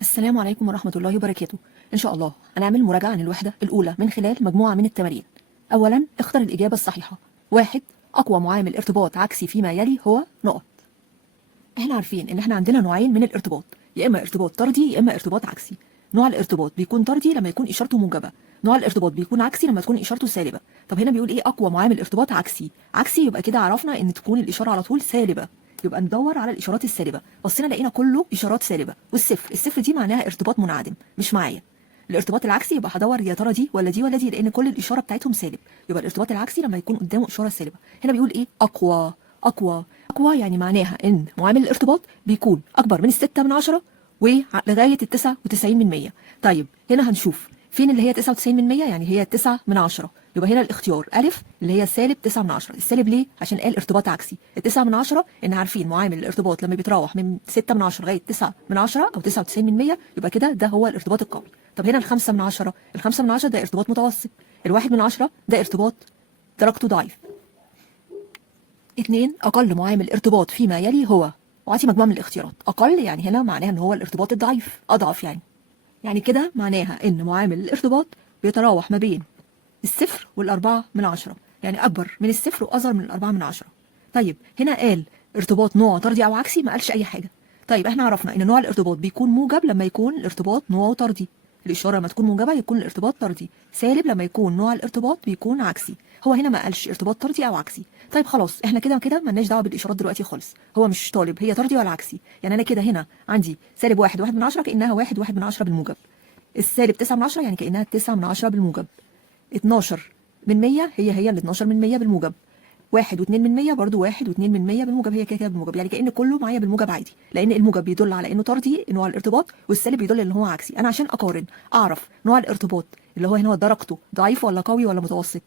السلام عليكم ورحمة الله وبركاته. إن شاء الله هنعمل مراجعة عن الوحدة الأولى من خلال مجموعة من التمارين. أولا اختر الإجابة الصحيحة. 1. أقوى معامل ارتباط عكسي فيما يلي هو نقط. إحنا عارفين إن إحنا عندنا نوعين من الارتباط، يا إما ارتباط طردي يا إما ارتباط عكسي. نوع الارتباط بيكون طردي لما يكون إشارته موجبة، نوع الارتباط بيكون عكسي لما تكون إشارته سالبة. طب هنا بيقول إيه أقوى معامل ارتباط عكسي؟ عكسي يبقى كده عرفنا إن تكون الإشارة على طول سالبة، يبقى ندور على الإشارات السالبة. بصينا لقينا كله إشارات سالبة، والصفر، الصفر دي معناها ارتباط منعدم مش معايا. الارتباط العكسي يبقى هدور يا ترى دي ولا دي ولا دي، لان كل الاشاره بتاعتهم سالب. يبقى الارتباط العكسي لما يكون قدامه اشاره سالبه. هنا بيقول ايه اقوى. اقوى يعني معناها ان معامل الارتباط بيكون اكبر من 6/10 ولغايه 99%. طيب هنا هنشوف فين اللي هي 99%، يعني هي 9/10. يبقى هنا الاختيار ألف اللي هي سالب 9/10. السالب ليه؟ عشان قال ارتباط عكسي. 9/10 إن عارفين معامل الارتباط لما بيتراوح من 6/10 لغاية 9/10 أو 99%، يبقى كده ده هو الارتباط القوي. طب هنا 5/10، 5/10 ده ارتباط متوسط. 1/10 ده ارتباط درجته ضعيف. 2. أقل معامل ارتباط فيما يلي هو، وأعطي مجموعة من الاختيارات. أقل يعني هنا معناها إن هو الارتباط الضعيف، أضعف يعني كده معناها إن معامل الارتباط بيتراوح ما بين الصفر وال4/10، يعني أكبر من الصفر وأصغر من ال4/10. طيب هنا قال ارتباط نوع طردي أو عكسي، ما قالش أي حاجة. طيب احنا عرفنا إن نوع الارتباط بيكون موجب لما يكون الارتباط نوعه طردي، الإشارة لما تكون موجبة يكون الارتباط طردي، سالب لما يكون نوع الارتباط بيكون عكسي. هو هنا ما قالش ارتباط طردي أو عكسي. طيب خلاص احنا كده كده مالناش دعوة بالإشارات دلوقتي خالص، هو مش طالب هي طردي ولا عكسي. يعني أنا كده هنا عندي سالب 1/1 كأنها 1/1 بالموجب، السالب 9/10 يعني كأنها 9/10 بالموجب، 12% هي ال 12% بالموجب، 1.2% برضه 1.2% بالموجب، هي كده كده بالموجب. يعني كأن كله معايا بالموجب عادي، لأن الموجب بيدل على إنه طردي نوع الارتباط، والسالب بيدل إن هو عكسي. أنا عشان أقارن أعرف نوع الارتباط اللي هو هنا درجته ضعيف ولا قوي ولا متوسط،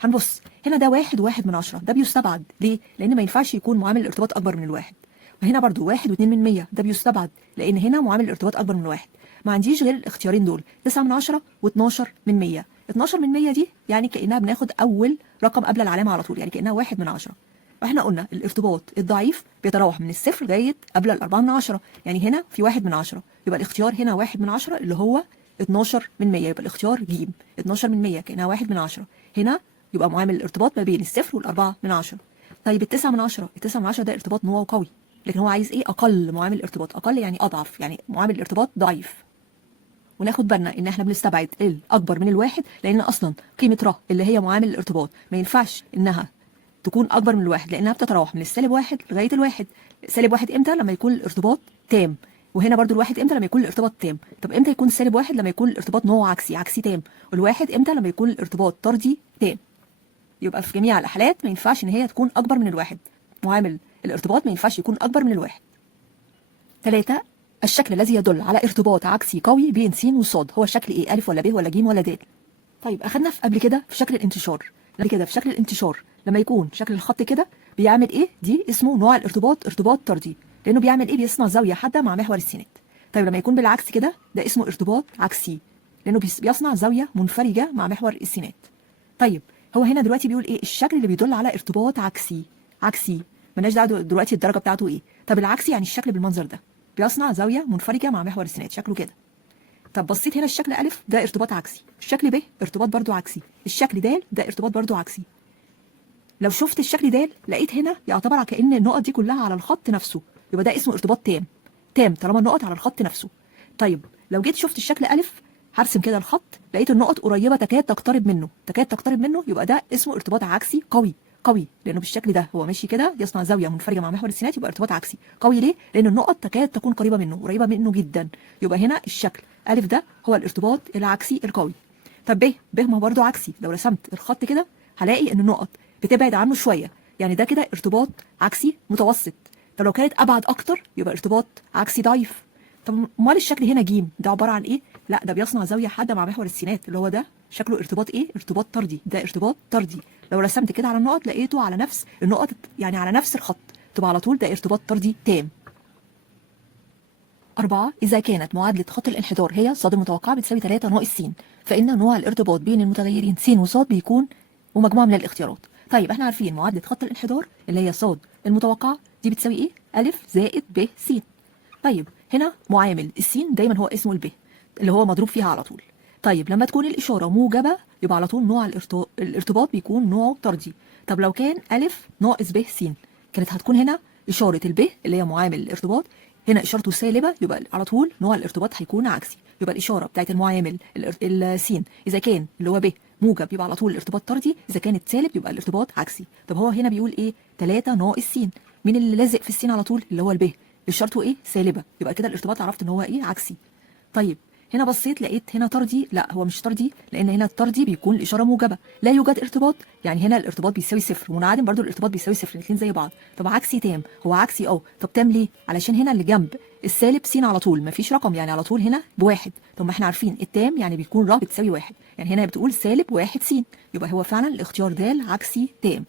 هنبص هنا ده 1/1 ده بيستبعد ليه؟ لأن ما ينفعش يكون معامل الارتباط أكبر من الواحد. وهنا برضه 1.2% ده بيستبعد لأن هنا معامل الارتباط أكبر من الواحد. ما عنديش غير الاختيارين دول 9/10 و12%. 12% دي يعني كأنها بناخد أول رقم قبل العلامة على طول، يعني كأنها 1/10. واحنا قلنا الارتباط الضعيف بيتراوح من الصفر لغاية قبل ال4/10، يعني هنا في 1/10، يبقى الاختيار هنا 1/10 اللي هو 12%، يبقى الاختيار ج 12% كأنها 1/10. هنا يبقى معامل الارتباط ما بين الصفر وال4/10. طيب ال9/10 ده ارتباط نوعه قوي، لكن هو عايز ايه؟ أقل معامل ارتباط، أقل يعني أضعف، يعني معامل الارتباط ضعيف. وناخد بالنا ان احنا بنستبعد الاكبر من الواحد، لان اصلا قيمه ر اللي هي معامل الارتباط ما ينفعش انها تكون اكبر من الواحد، لانها بتتراوح من السالب 1 لغايه الواحد. سالب 1 امتى؟ لما يكون الارتباط تام. وهنا برضو الواحد امتى؟ لما يكون الارتباط تام. طب امتى يكون السالب 1؟ لما يكون الارتباط نوعه عكسي، عكسي تام. والواحد امتى؟ لما يكون الارتباط طردي تام. يبقى في جميع الحالات ما ينفعش ان هي تكون اكبر من الواحد، معامل الارتباط ما ينفعش يكون اكبر من الواحد. 3. الشكل الذي يدل على ارتباط عكسي قوي بين س وصاد هو الشكل ايه؟ ألف ولا ب ولا ج ولا د؟ طيب أخدنا في قبل كده في شكل الانتشار. قبل كده في شكل الانتشار لما يكون شكل الخط كده بيعمل ايه؟ دي اسمه نوع الارتباط ارتباط طردي، لأنه بيعمل ايه؟ بيصنع زاوية حادة مع محور السينات. طيب لما يكون بالعكس كده ده اسمه ارتباط عكسي، لأنه بيصنع زاوية منفرجة مع محور السينات. طيب هو هنا دلوقتي بيقول ايه؟ الشكل اللي بيدل على ارتباط عكسي. عكسي مالناش دعوه دلوقتي الدرجه بتاعته ايه. طب العكسي يعني الشكل بالمنظر ده، بيصنع زاويه منفرجه مع محور السينات، شكله كده. طب بصيت هنا الشكل ألف ده ارتباط عكسي، الشكل ب ارتباط برضو عكسي، الشكل د ده ارتباط برضو عكسي. لو شفت الشكل د لقيت هنا يعتبر كأن النقط دي كلها على الخط نفسه، يبقى ده اسمه ارتباط تام. تام طالما النقط على الخط نفسه. طيب لو جيت شفت الشكل ألف، هرسم كده الخط، لقيت النقط قريبة تكاد تقترب منه، تكاد تقترب منه، يبقى ده اسمه ارتباط عكسي قوي. قوي لأنه بالشكل ده هو ماشي كده يصنع زاوية منفرجة مع محور السينات، يبقى ارتباط عكسي قوي. ليه؟ لأن النقط تكاد تكون قريبة منه، قريبة منه جدا. يبقى هنا الشكل ألف ده هو الارتباط العكسي القوي. طب ب ما هو برضه عكسي، لو رسمت الخط كده هلاقي ان النقط بتبعد عنه شويه، يعني ده كده ارتباط عكسي متوسط. طب لو كانت ابعد اكتر يبقى ارتباط عكسي ضعيف. طب امال الشكل هنا ج ده عباره عن ايه؟ لا ده بيصنع زاويه حاده مع محور السينات، اللي هو ده شكله ارتباط ايه؟ ارتباط طردي، ده ارتباط طردي. لو رسمت كده على النقط لقيته على نفس النقط، يعني على نفس الخط، تبقى على طول ده ارتباط طردي تام. 4. إذا كانت معادلة خط الانحدار هي ص المتوقعة بتساوي 3 ناقص س، فإن نوع الارتباط بين المتغيرين س وص بيكون ومجموعة من الاختيارات. طيب احنا عارفين معادلة خط الانحدار اللي هي ص المتوقعة دي بتساوي ايه؟ أ زائد ب س. طيب هنا معامل السين دايما هو اسمه الب اللي هو مضروب فيها على طول. طيب لما تكون الإشارة موجبة يبقى على طول نوع الارتباط بيكون نوعه طردي. طب لو كان ألف ناقص ب س كانت هتكون هنا إشارة الب اللي هي معامل الارتباط هنا إشارته سالبة، يبقى على طول نوع الارتباط هيكون عكسي. يبقى الإشارة بتاعت المعامل السين إذا كان اللي هو ب موجب يبقى على طول الارتباط طردي، إذا كانت سالب يبقى الارتباط عكسي. طب هو هنا بيقول إيه؟ 3 ناقص س، مين اللي لازق في السين على طول؟ اللي هو الب، إشارته إيه؟ سالبة، يبقى كده الارتباط عرفت إن هو إيه؟ عكسي. طيب هنا بصيت لقيت هنا طردي، لا هو مش طردي، لان هنا الطردي بيكون الاشاره موجبه، لا يوجد ارتباط، يعني هنا الارتباط بيساوي صفر، منعدم برضو الارتباط بيساوي صفر، الاثنين زي بعض. طب عكسي تام، هو عكسي طب تام ليه؟ علشان هنا اللي جنب السالب س على طول مفيش رقم، يعني على طول هنا بواحد. طب ما احنا عارفين التام يعني بيكون ر بتساوي واحد، يعني هنا بتقول سالب واحد س، يبقى هو فعلا الاختيار د عكسي تام.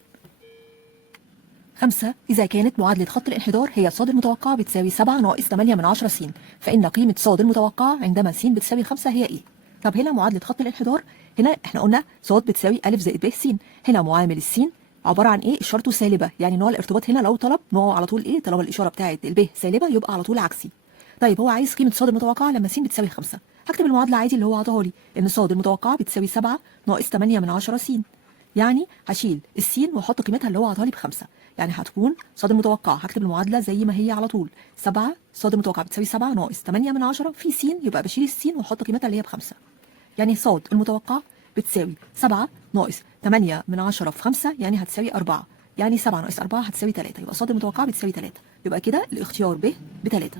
5. إذا كانت معادلة خط الانحدار هي ص المتوقعة بتساوي 7 ناقص 8 من 10 س، فإن قيمة ص المتوقعة عندما س بتساوي 5 هي إيه؟ طب هنا معادلة خط الانحدار، هنا إحنا قلنا ص بتساوي أ زائد ب س، هنا معامل السين عبارة عن إيه؟ إشارته سالبة، يعني نوع الارتباط هنا لو طلب نوعه على طول إيه؟ طالما الإشارة بتاعت الب سالبة يبقى على طول عكسي. طيب هو عايز قيمة ص المتوقعة لما س بتساوي 5، هكتب المعادلة عادي اللي هو عطاها لي، إن ص المتوقعة بتساوي 7 ناقص 8 من 10 س، يعني هشيل السين واحط قيمتها اللي هو عطاها لي بخمسة، يعني هتكون ص المتوقعة هكتب المعادلة زي ما هي على طول، 7 ص المتوقعة بتساوي 7 ناقص 8 من 10 في س، يبقى بشيل السين واحط قيمتها اللي هي بخمسة، يعني ص المتوقعة بتساوي 7 ناقص 8 من 10 في 5 يعني هتساوي 4، يعني 7 ناقص 4 هتساوي 3، يبقى ص المتوقعة بتساوي 3، يبقى كده الاختيار ب ب3.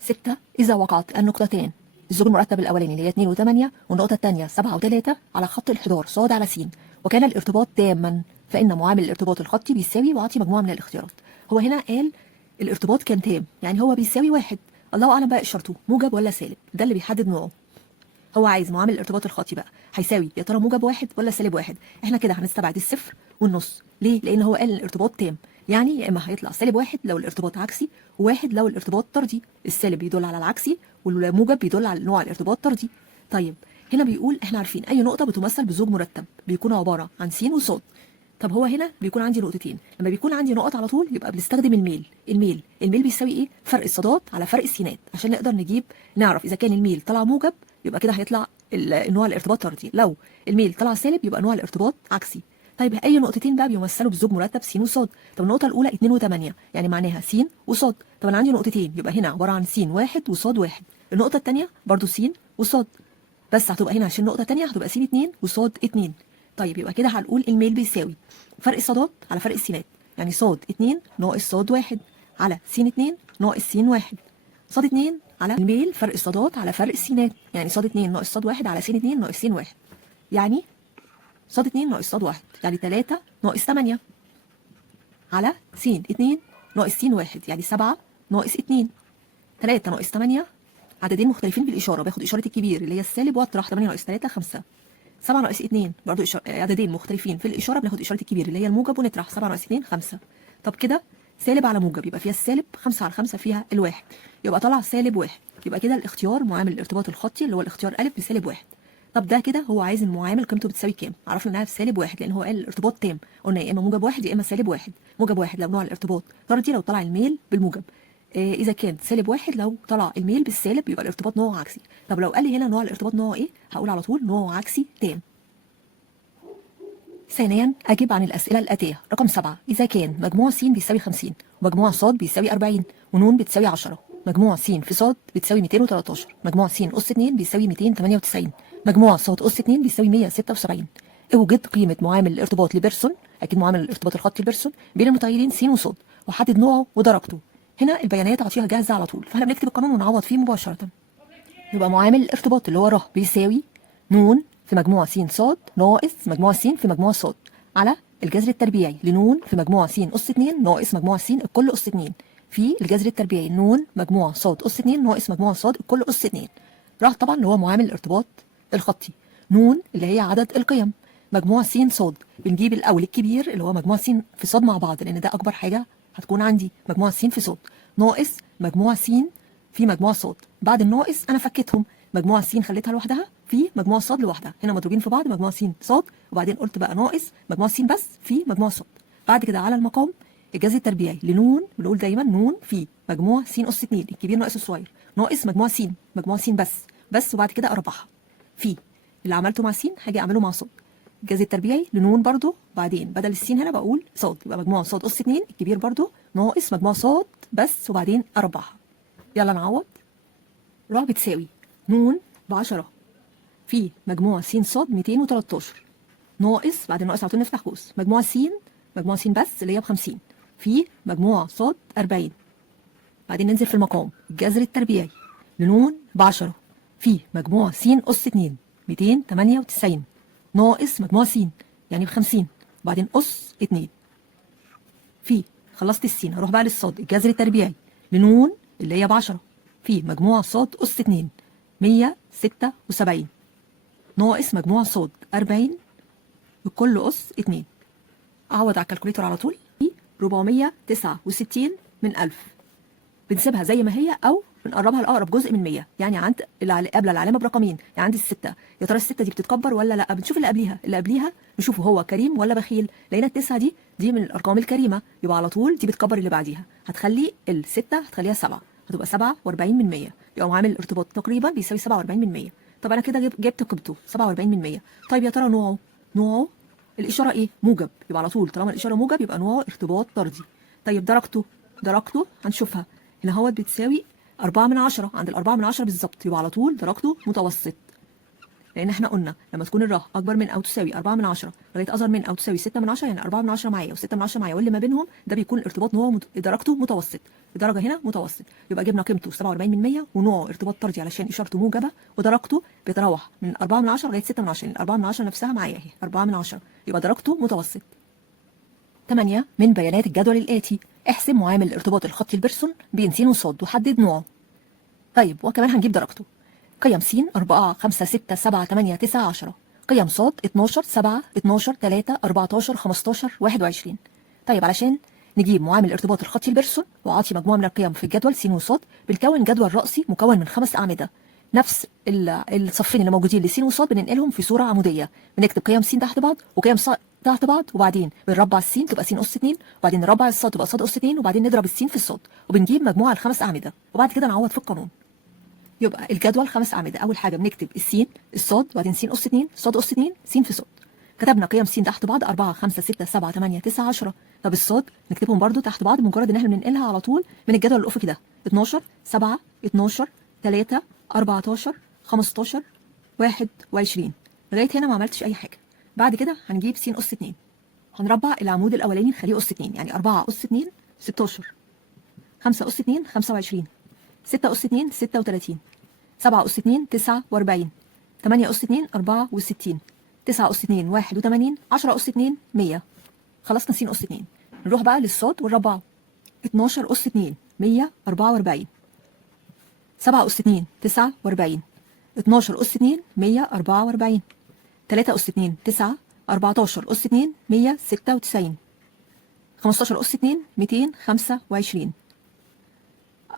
6. إذا وقعت النقطتان الزوج المرتب الأولاني اللي هي 2 و8 والنقطة الثانية 7 و3 على خط الانحدار ص على س، وكان الارتباط تاما، فإن معامل الارتباط الخطي بيساوي، وأعطي مجموعة من الاختيارات. هو هنا قال الارتباط كان تام، يعني هو بيساوي واحد، الله أعلم بقى إشارته موجب ولا سالب، ده اللي بيحدد نوعه. هو عايز معامل الارتباط الخطي بقى هيساوي يا ترى موجب واحد ولا سالب واحد، احنا كده هنستبعد الصفر والنص، ليه؟ لأن هو قال الارتباط تام، يعني يا إما هيطلع سالب واحد لو الارتباط عكسي، وواحد لو الارتباط طردي، السالب بيدل على العكسي والموجب بيدل على نوع الارتباط طردي. طيب هنا بيقول احنا عارفين أي نقطة بتمثل بزوج مرتب بيكون عبارة عن س وص. طب هو هنا بيكون عندي نقطتين، لما بيكون عندي نقط على طول يبقى بنستخدم الميل بيساوي ايه؟ فرق الصادات على فرق السينات، عشان نقدر نعرف اذا كان الميل طلع موجب يبقى كده هيطلع نوع الارتباط طردي، لو الميل طلع سالب يبقى نوع الارتباط عكسي. طيب اي نقطتين بقى بيمثلوا بزوج مرتب س وص؟ طب النقطه الاولى 2 و8 يعني معناها س وص، طب انا عندي نقطتين يبقى هنا عباره عن س واحد وصاد واحد، النقطه الثانيه برضو س وصاد، بس هتبقى هنا عشان النقطه الثانيه هتبقى س 2 وصاد 2. طيب يبقى كده هنقول الميل بيساوي فرق الصادات على فرق السينات، يعني صاد 2 ناقص صاد 1 على س 2 ناقص س 1، صاد 2 على الميل فرق الصادات على فرق السينات، يعني صاد 2 ناقص صاد 1 على س 2 ناقص س 1، يعني صاد 2 ناقص صاد 1 يعني 3 ناقص 8 على س 2 ناقص س 1 يعني 7 ناقص 2. 3 ناقص 8 عددين مختلفين بالإشارة، باخد إشارة الكبير اللي هي السالب واطرح 8 ناقص 3 5. 7 ناقص 2 برضو عددين مختلفين في الإشارة، بناخد إشارة الكبير اللي هي الموجب ونطرح 7 ناقص 2 5. طب كده سالب على موجب يبقى فيها السالب، 5 على 5 فيها الواحد، يبقى طلع سالب واحد، يبقى كده الاختيار معامل الارتباط الخطي اللي هو الاختيار أ بسالب واحد. طب ده كده هو عايز المعامل قيمته بتساوي كام؟ عرفنا انها بسالب واحد لان هو قال الارتباط تام، قلنا يا اما موجب واحد يا اما سالب واحد، موجب واحد لو نوع الارتباط طردي لو طلع الميل بالموجب، اذا كان سالب واحد لو طلع الميل بالسالب يبقى الارتباط نوعه عكسي. طب لو قال لي هنا نوع الارتباط نوعه ايه؟ هقول على طول نوعه عكسي تام. ثانيا أجب عن الأسئلة الآتية. رقم 7 إذا كان مجموع س بيساوي 50 ومجموع ص بيساوي 40 ونون بتساوي 10، مجموع س في ص بتساوي 213، مجموع س أس 2 بيساوي 298، مجموع ص أس 2 بيساوي 176. اوجد قيمة معامل الارتباط لبيرسون، أكيد معامل الارتباط الخطي لبيرسون بين المتغيرين س وص، وحدد نوعه ودرجته. هنا البيانات أعطيها جاهزة على طول، فاحنا بنكتب القانون ونعوض فيه مباشرة. يبقى معامل الارتباط اللي هو ر بيساوي نون في مجموع س ص ناقص مجموع س في مجموع ص على الجذر التربيعي لنون في مجموع س أس 2 ناقص مجموع س الكل أس 2 في الجذر التربيعي نون مجموع ص أس 2 ناقص مجموع ص الكل أس 2. راح طبعا اللي هو معامل الارتباط الخطي، نون اللي هي عدد القيم، مجموع س ص بنجيب الأول الكبير اللي هو مجموع س في ص مع بعض لأن ده أكبر حاجة هتكون عندي، مجموع س في ص ناقص مجموع س في مجموع ص، بعد الناقص انا فكيتهم، مجموعه س خليتها لوحدها في مجموعه ص لوحدها، هنا مضروبين في بعض مجموعه س ص، وبعدين قلت بقى ناقص مجموعه س بس في مجموعه ص. بعد كده على المقام الجذر التربيعي لنون، بنقول دايما نون في مجموع س أس 2 الكبير ناقص الصغير ناقص مجموع س، مجموع س بس وبعد كده أربعها في اللي عملته مع س هاجي أعمله مع ص. الجذر التربيعي لنون برضو، بعدين بدل السين هنا بقول ص، يبقى مجموع ص أس 2 الكبير برضو ناقص مجموع ص بس وبعدين أربعها. يلا نعوض. ر بتساوي نون ب10 في مجموع س ص 213 ناقص، بعد الناقص على طول نفتح قوس، مجموع س بس اللي هي ب50 في مجموع ص 40. بعدين ننزل في المقام الجذر التربيعي لنون ب10 في مجموع س أس 2 298 ناقص مجموع س يعني ب50 وبعدين أس 2 في، خلصت السين هروح بقى للصاد الجذر التربيعي لنون اللي هي ب10 في مجموع ص أس 2 176 ناقص مجموع ص 40 بكل أس 2. أعوض على الكالكوليتر على طول. 469 من 1000 بنسيبها زي ما هي أو بنقربها لأقرب جزء من 100، يعني عند قبل العلامة برقمين، يعني عند الستة. يا ترى الستة دي بتتكبر ولا لأ؟ بنشوف اللي قبليها نشوفه هو كريم ولا بخيل. لقينا التسعة دي من الأرقام الكريمة، يبقى على طول دي بتكبر اللي بعديها، هتخلي الستة هتخليها 7، هتبقى 47 من 100، يبقى معامل الارتباط تقريبا بيساوي 47 من 100. طب أنا كده جبت قيمته 47 من 100. طيب يا ترى نوعه الإشارة إيه؟ موجب، يبقى على طول طالما الإشارة موجب يبقى نوعه ارتباط طردي. طيب درجته هنشوفها هنا اهوت بتساوي 4 من 10، عند ال4 من 10 بالظبط، يبقى على طول درجته متوسط. لأن احنا قلنا لما تكون الره أكبر من أو تساوي 4 من 10 لغاية أصغر من أو تساوي 6 من 10، يعني 4 من 10 معايا و6 من 10 معايا، واللي ما بينهم ده بيكون الارتباط نوعه درجته متوسط. الدرجة هنا متوسط، يبقى جبنا قيمته 47 من 100 ونوعه ارتباط طردي علشان إشارته موجبة، ودرجته بيتراوح من 4 من 10 لغاية 6 من 10، يعني 4 من 10 نفسها معايا اهي 4 من 10، يبقى درجته متوسط. 8 من بيانات الجدول الآتي: احسب معامل الارتباط الخطي البيرسون بين س وص وحدد نوعه. طيب وكمان هنجيب درجته. قيم س 4 5 6 7 8 9 10، قيم ص 12 7 12 3 14 15 21. طيب علشان نجيب معامل الارتباط الخطي البيرسون وأعطي مجموعة من القيم في الجدول س وص، بنكون جدول رأسي مكون من 5 أعمدة، نفس الصفين اللي موجودين لس وص بننقلهم في صورة عمودية، بنكتب قيم س تحت بعض وقيم ص تحت بعض، وبعدين بنربع السين تبقى س أس 2، وبعدين نربع الصاد تبقى ص أس 2، وبعدين نضرب السين في الصاد وبنجيب مجموعة ال5 أعمدة، وبعد كده نعوض في القانون. يبقى الجدول 5 أعمدة، أول حاجة بنكتب السين الصاد وبعدين س أس 2 ص أس 2 س في صاد. كتبنا قيم س تحت بعض 4 5 6 7 8 9 10. طب الصاد نكتبهم برضو تحت بعض مجرد ان احنا بننقلها على طول من الجدول الافقي ده: 12 7 12 3 14 15 21. لغايه هنا ما عملتش اي حاجه. بعد كده هنجيب س أس 2، هنربع العمود الاولاني نخليه أس 2، يعني 4 أس 2 16، 5 أس 2 25، 6 أس 2 36، 7 أس 2 49، 8 أس 2 64، 9 أس 2 81، 10 أس 2 100. خلصنا س أس 2. نروح بقى للصاد ونربعه: 12 أس 2 144، 7 أس 2 49، 12 أس 2 144، 3 أس 2 9، 14 أس 2 196، 15 أس 2 225،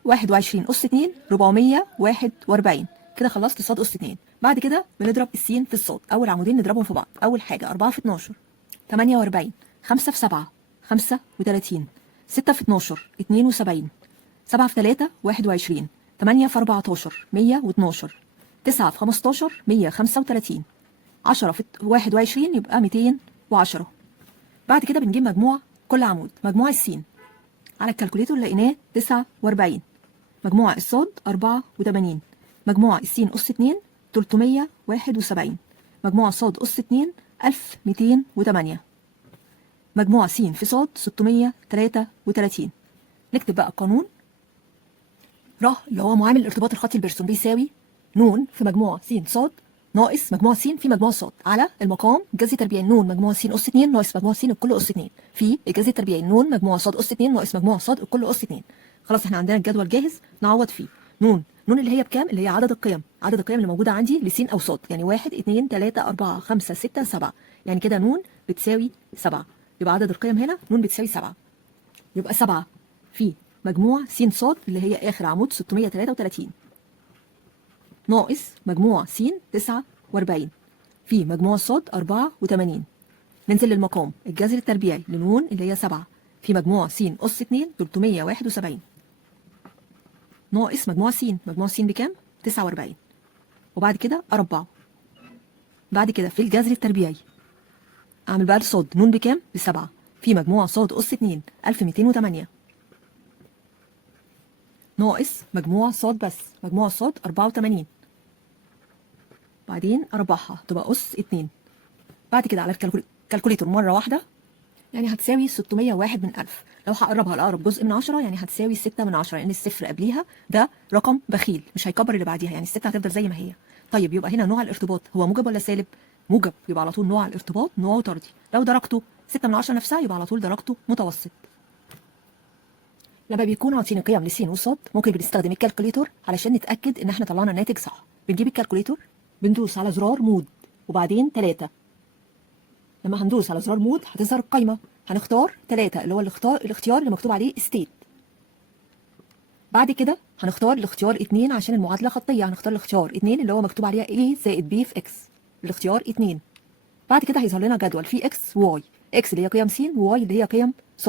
21 أس 2 441. كده خلصت صاد أس 2. بعد كده بنضرب السين في الصاد، أول عمودين نضربهم في بعض. أول حاجة 4 في 12 48، 5 في 7 35، 6 في 12 72، 7 في 3 21، 8 في 14 112، 9 في 15 135، 10 في 21 يبقى 210. بعد كده بنجيب مجموع كل عمود. مجموع السين على الكالكوليتور لقيناه 49، مجموع الصاد 84، مجموع السين أس 2 371، مجموع صاد أس 2 1208، مجموع س في صاد 633. نكتب بقى القانون. ر اللي هو معامل الارتباط الخطي البيرسون بيساوي ن في مجموع س صاد ناقص مجموع س في مجموع صاد على المقام الجذر التربيعي ن مجموع س أس 2 ناقص مجموع س الكل أس 2 في الجذر التربيعي ن مجموع صاد أس 2 ناقص مجموع صاد الكل أس 2. خلاص احنا عندنا الجدول جاهز نعوض فيه. ن اللي هي بكام؟ اللي هي عدد القيم اللي موجوده عندي لس او صاد، يعني 1 2 3 4 5 6 7، يعني كده ن بتساوي 7. يبقى عدد القيم هنا ن بتساوي 7، يبقى 7 في مجموع س صاد اللي هي اخر عمود 633 ناقص مجموع س 49 في مجموع صاد 84. ننزل للمقام الجذر التربيعي لنون اللي هي 7 في مجموع س أس 2 371. ناقص مجموع س. مجموع س بكام؟ 49. وبعد كده اربعه. بعد كده في الجذر التربيعي اعمل بقى الصاد. ن بكام؟ ب7. في مجموع صاد اس 2 1208 ناقص مجموع صاد بس. مجموع صاد 84. بعدين اربعها تبقى اس 2. بعد كده على الكالكوليتور مره واحده يعني هتساوي 601 من 1000. لو هقربها لأقرب جزء من 10 يعني هتساوي 6 من 10، لأن الصفر قبليها ده رقم بخيل مش هيكبر اللي بعديها، يعني الستة هتفضل زي ما هي. طيب يبقى هنا نوع الارتباط هو موجب ولا سالب؟ موجب، يبقى على طول نوع الارتباط نوعه طردي. لو درجته 6 من 10 نفسها يبقى على طول درجته متوسط. لما بيكون عاطينا قيم لس وصاد ممكن بنستخدم الكالكوليتور علشان نتأكد إن احنا طلعنا الناتج صح. بنجيب الكالكوليتور بندوس على زرار مود وبعدين 3. لما هندوس على زرار مود هتظهر القايمة، هنختار 3 اللي هو الاختيار اللي مكتوب عليه ستيت. بعد كده هنختار الاختيار 2 عشان المعادلة خطية، هنختار الاختيار 2 اللي هو مكتوب عليها A زائد B في X، الاختيار 2. بعد كده هيظهر لنا جدول فيه X و Y، X اللي هي قيم س و Y اللي هي قيم ص.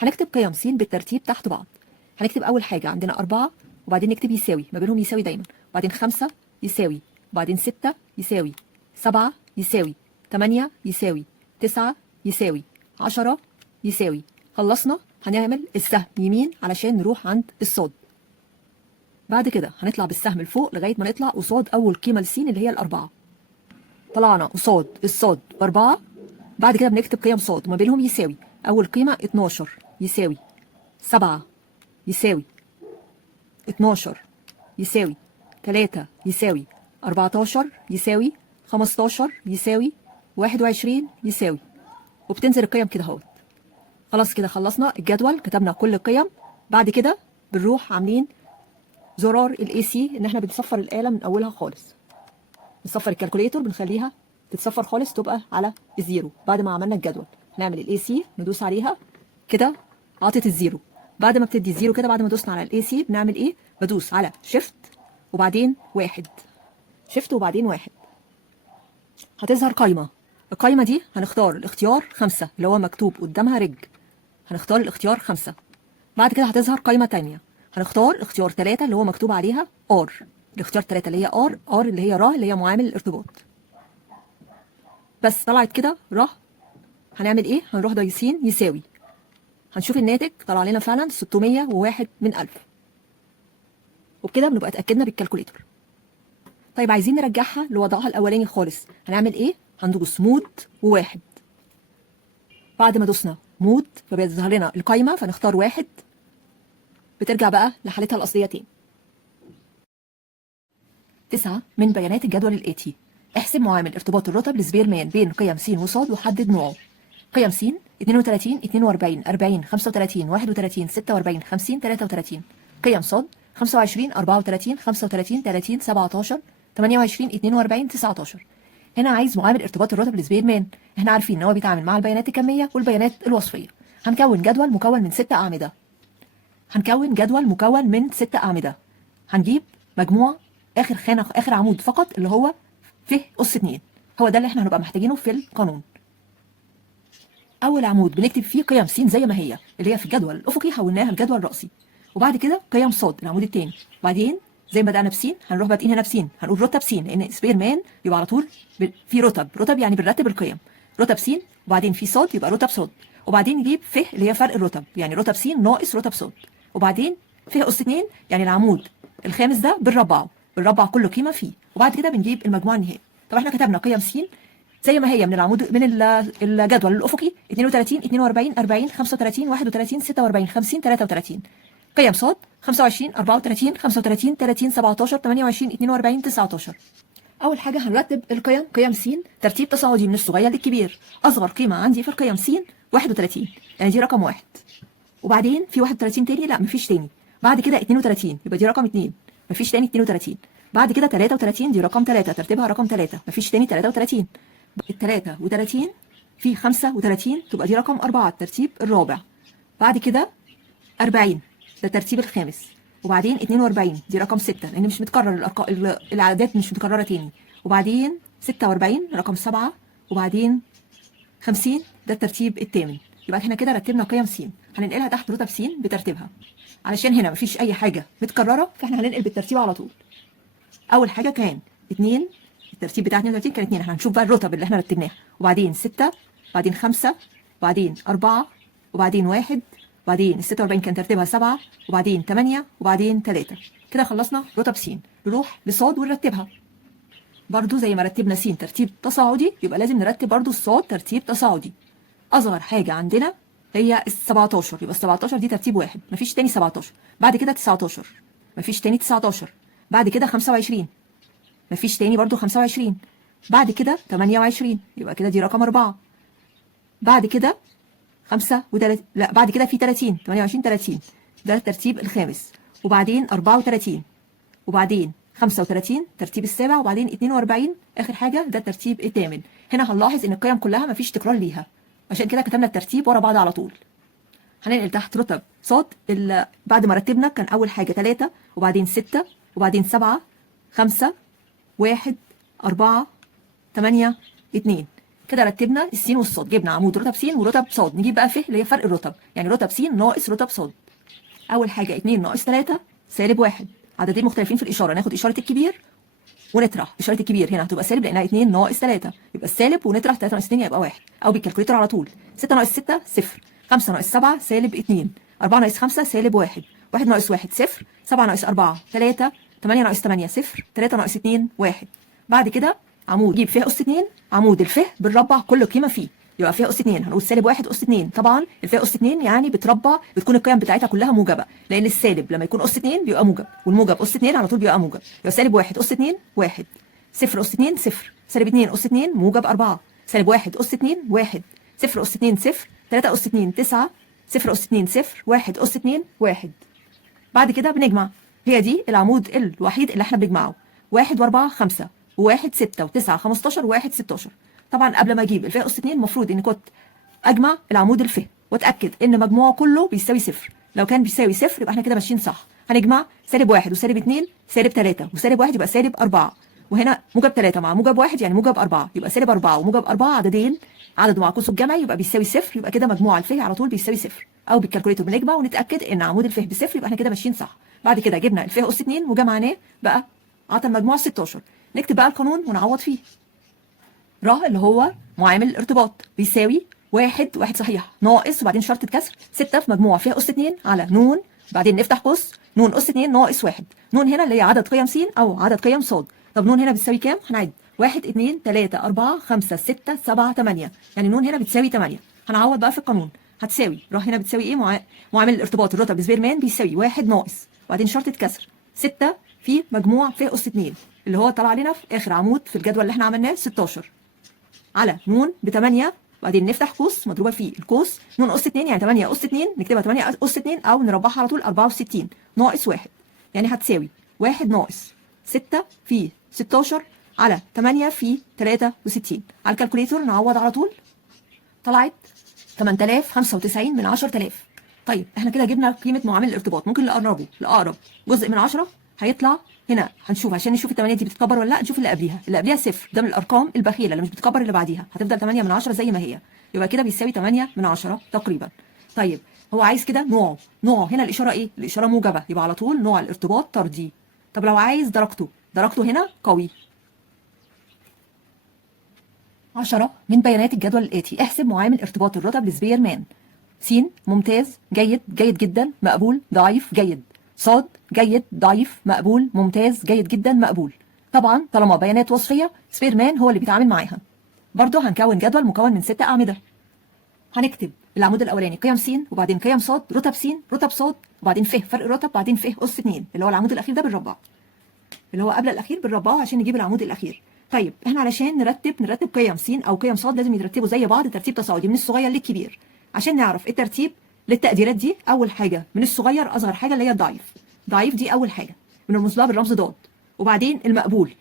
هنكتب قيم س بالترتيب تحت بعض. هنكتب أول حاجة عندنا 4 وبعدين نكتب يساوي، ما بينهم يساوي دايما، وبعدين 5 يساوي، وبعدين 6 يساوي، 7 يساوي، 8 يساوي، 9 يساوي، 10 يساوي. خلصنا هنعمل السهم يمين علشان نروح عند الصاد. بعد كده هنطلع بالسهم لفوق لغايه ما نطلع قصاد اول قيمه لس اللي هي الاربعه. طلعنا قصاد الصاد ب4. بعد كده بنكتب قيم صاد وما بينهم يساوي. اول قيمه 12 يساوي، 7 يساوي، 12 يساوي، 3 يساوي، 14 يساوي، 15 يساوي، 21 يساوي، وبتنزل القيم كده اهوت. خلاص كده خلصنا الجدول، كتبنا كل القيم. بعد كده بنروح عاملين زرار الاي سي ان احنا بنصفر الآلة من اولها خالص. نصفر الكالكوليتور بنخليها تتصفر خالص تبقى على الزيرو. بعد ما عملنا الجدول هنعمل الاي سي ندوس عليها كده عطت الزيرو. بعد ما بتدي الزيرو كده بعد ما دوسنا على الاي سي بنعمل ايه؟ بدوس على شيفت وبعدين 1. شيفت وبعدين 1 هتظهر قايمة. القايمة دي هنختار الاختيار 5 اللي هو مكتوب قدامها رج، هنختار الاختيار 5. بعد كده هتظهر قايمة تانية هنختار اختيار 3 اللي هو مكتوب عليها ار، الاختيار 3 اللي هي ار اللي هي را اللي هي معامل الارتباط. بس طلعت كده را. هنعمل ايه؟ هنروح دايسين يساوي، هنشوف الناتج طلع لنا فعلا 601 من 1000. وبكده بنبقى اتأكدنا بالكالكوليتور. طيب عايزين نرجعها لوضعها الاولاني خالص، هنعمل ايه؟ هندوس مود و1. بعد ما دوسنا مود فبيظهر لنا القايمة فنختار 1، بترجع بقى لحالتها الأصلية تاني. 9 من بيانات الجدول الآتي: احسب معامل ارتباط الرتب لسبيرمان بين قيم س وصاد وحدد نوعه. قيم س 32 42 40 35 31 46 50 33. قيم صاد 25 34 35 30 17 28 42 19. هنا عايز معامل ارتباط الرتب لسبيرمان. احنا عارفين ان هو بيتعامل مع البيانات الكمية والبيانات الوصفية. هنكون جدول مكون من 6 أعمدة. هنجيب مجموع اخر خانه اخر عمود فقط اللي هو ف اس 2، هو ده اللي احنا هنبقى محتاجينه في القانون. اول عمود بنكتب فيه قيم س زي ما هي اللي هي في الجدول الافقي حولناها لجدول الرأسي، وبعد كده قيم ص العمود الثاني. وبعدين زي ما بدأنا بس هنروح بادئين هنا بس هنقول رتب س لان سبيرمان يبقى على طول في رتب يعني بنرتب القيم. رتب س وبعدين في ص يبقى رتب ص، وبعدين نجيب ف اللي هي فرق الرتب يعني رتب س ناقص رتب ص، وبعدين ف اس 2 يعني العمود الخامس ده بنربع كل قيمه فيه، وبعد كده بنجيب المجموع النهائي. طب احنا كتبنا قيم س زي ما هي من العمود من الجدول الافقي 32 42 40 35 31 46 50 33. قيم ص 25 34 35 30 17 28 42 19. اول حاجه هنرتب القيم. قيم س ترتيب تصاعدي من الصغير للكبير. اصغر قيمه عندي في القيم س 31 يعني دي رقم 1، وبعدين في 31 تاني لا مفيش تاني. بعد كده 32 يبقى دي رقم 2 مفيش تاني 32. بعد كده 33 دي رقم 3 ترتيبها رقم 3 مفيش تاني 33. ال 33 في 35 تبقى دي رقم 4 الترتيب الرابع. بعد كده 40 ده الترتيب الخامس، وبعدين 42 دي رقم 6 لان مش متكرر الاعداد مش متكرره تاني، وبعدين 46 رقم 7، وبعدين 50 ده الترتيب الثامن. يبقى احنا كده رتبنا قيم س، هننقلها تحت رتب س بترتيبها، علشان هنا مفيش اي حاجه متكرره فاحنا هننقل بالترتيب على طول. اول حاجه كان 2، الترتيب بتاع 32 كان 2، احنا هنشوف بقى الرتب اللي احنا رتبناها، وبعدين 6، وبعدين 5، وبعدين 4، وبعدين 1، وبعدين ال 46 كان ترتيبها 7، وبعدين 8، وبعدين 3. كده خلصنا رتب س. نروح لصاد ونرتبها برضو زي ما رتبنا س ترتيب تصاعدي، يبقى لازم نرتب برضو الصاد ترتيب تصاعدي. اصغر حاجه عندنا هي ال 17، يبقى ال 17 دي ترتيب واحد، مفيش تاني 17. بعد كده 19، مفيش تاني 19. بعد كده 25، مفيش تاني برضو 25. بعد كده 28، يبقى كده دي رقم 4. بعد كده 35، لا بعد كده في 30، 28 30، ده الترتيب الخامس. وبعدين 34، وبعدين 35 ترتيب السابع، وبعدين 42 اخر حاجه ده الترتيب الثامن. هنا هنلاحظ ان القيم كلها مفيش تكرار ليها، عشان كده كتبنا الترتيب ورا بعض على طول. هننقل تحت رتب صاد بعد ما رتبنا كان اول حاجه 3، وبعدين 6، وبعدين 7، 5، 1، 4، 8، 2. كده رتبنا السين والصاد، جبنا عمود رتب س ورتب صاد. نجيب بقى ف اللي هي فرق الرتب، يعني رتب س ناقص رتب صاد. اول حاجه 2 ناقص 3 سالب 1، عددين مختلفين في الاشاره، ناخد اشاره الكبير ونطرح. اشاره الكبير هنا هتبقى سالب لانها 2 ناقص 3، يبقى السالب ونطرح 3 ناقص 2 يبقى 1، او بالكالكوليتر على طول. 6 ناقص 6 صفر، 5 ناقص 7 سالب 2، 4 ناقص 5 سالب 1، 1 ناقص 1 صفر، 7 ناقص 4 3، 8 ناقص 8 صفر، 3 ناقص 2 1. بعد كده عمود جيب فيه اس 2، عمود الفه بنربع كل قيمه فيه، يبقى فيها اس 2 هنقول سالب 1 اس 2. طبعا الفيها اس 2 يعني بتربع، بتكون القيم بتاعتها كلها موجبه، لان السالب لما يكون اس 2 بيبقى موجب، والموجب اس 2 على طول بيبقى موجب. يبقى سالب 1 اس 2 1، صفر اس 2 صفر، سالب 2 اس 2 موجب 4، سالب 1 اس 2 1، صفر اس 2 صفر، 3 اس 2 9، صفر اس 2 صفر، 1 اس 2 1. بعد كده بنجمع، هي دي العمود الوحيد اللي احنا بنجمعه، 1 و4 5، و1 6 و9 15، و1 16. طبعا قبل ما اجيب الفاء اس 2 المفروض اني كنت اجمع العمود الف واتاكد ان مجموعه كله بيساوي صفر. لو كان بيساوي صفر يبقى احنا كده ماشيين صح. هنجمع سالب 1 وسالب 2 سالب 3، وسالب 1 يبقى سالب 4، وهنا موجب 3 مع موجب 1 يعني موجب 4، يبقى سالب 4 وموجب 4 عددين، عدد معكوسه الجمعي يبقى بيساوي صفر، يبقى كده مجموع الف على طول بيساوي صفر. او بالكالكوليتر بنجمع ونتاكد ان عمود الف بصفر، يبقى احنا كده ماشيين صح. بعد كده جبنا الف اس 2 وجمعناه بقى عطى المجموع 16. نكتب بقى القانون ونعوض فيه. ر اللي هو معامل الارتباط بيساوي واحد صحيح ناقص وبعدين شرطة كسر 6 في مجموع فيها أس 2 على نون، بعدين نفتح قوس نون أس 2 ناقص 1. نون هنا اللي هي عدد قيم س أو عدد قيم ص. طب نون هنا بتساوي كام؟ هنعد 1 2 3 4 5 6 7 8، يعني نون هنا بتساوي 8. هنعوض بقى في القانون، هتساوي ر هنا بتساوي ايه؟ معامل الارتباط الرتب سبيرمان بيساوي 1 ناقص وبعدين شرطة كسر 6 في مجموع فيها أس 2 اللي هو طلع لنا في آخر عمود في الجدول اللي احنا عملناه 16 على نون ب8، وبعدين نفتح قوس مضروبه في القوس نون اس 2 يعني 8 اس 2، نكتبها 8 اس 2 او نربعها على طول 64 ناقص 1، يعني هتساوي 1 ناقص 6 في 16 على 8 في 63. على الكالكوليتور نعوض على طول، طلعت 8095 من 10000. طيب احنا كده جبنا قيمه معامل الارتباط، ممكن نقربه لاقرب جزء من 10 هيطلع هنا. هنشوف عشان نشوف ال8 دي بتتكبر ولا لا، نشوف اللي قبليها صفر، ده من الارقام البخيله اللي مش بتتكبر اللي بعديها، هتفضل 8 من 10 زي ما هي، يبقى كده بيساوي 8 من 10 تقريبا. طيب هو عايز كده نوعه هنا الاشاره ايه؟ الاشاره موجبه، يبقى على طول نوع الارتباط طردي. طب لو عايز درجته هنا قوي. 10 من بيانات الجدول الآتي احسب معامل ارتباط الرتب لسبيرمان. س ممتاز جيد جيد جدا مقبول ضعيف جيد. ص جيد ضعيف مقبول ممتاز جيد جدا مقبول. طبعا طالما بيانات وصفيه سبيرمان هو اللي بيتعامل معاها. برضه هنكون جدول مكون من 6 اعمده. هنكتب العمود الاولاني قيم س، وبعدين قيم ص، رتب س رتب ص، وبعدين ف فرق الرتب، بعدين ف اس 2 اللي هو العمود الاخير ده بالربع، اللي هو قبل الاخير بالربعه عشان نجيب العمود الاخير. طيب احنا علشان نرتب قيم س او قيم ص لازم يترتبوا زي بعض ترتيب تصاعدي من الصغير للكبير. عشان نعرف الترتيب للتقديرات دي، اول حاجه من الصغير اصغر حاجه اللي هي الضعيف. ضعيف دي اول حاجه بنرمز لها بالرمز ض، وبعدين المقبول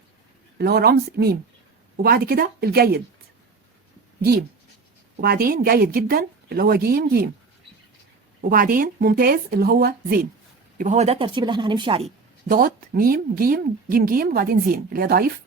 اللي هو رمز م، وبعد كده الجيد ج، وبعدين جيد جدا اللي هو ج ج، وبعدين ممتاز اللي هو زين. يبقى هو ده الترتيب اللي احنا هنمشي عليه، ض م ج ج ج، وبعدين زين اللي هي ضعيف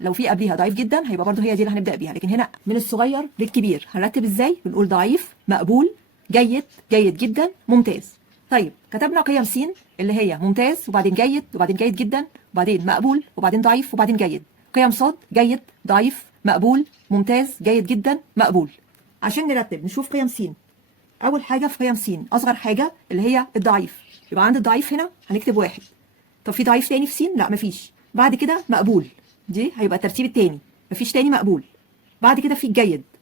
لو في قبليها ضعيف جدا هيبقى برضو هي دي اللي هنبدا بيها. لكن هنا من الصغير للكبير هنرتب ازاي؟ بنقول ضعيف، مقبول، جيد، جيد جدا، ممتاز. طيب كتبنا قيم س اللي هي ممتاز وبعدين جيد وبعدين جيد جدا وبعدين مقبول وبعدين ضعيف وبعدين جيد. قيم ص جيد، ضعيف، مقبول، ممتاز، جيد جدا، مقبول. عشان نرتب نشوف قيم س. اول حاجه في قيم س اصغر حاجه اللي هي الضعيف، يبقى عند الضعيف هنا هنكتب 1. طب في ضعيف تاني في س؟ لا مفيش. بعد كده مقبول، دي هيبقى الترتيب التاني، مفيش تاني مقبول. بعد كده في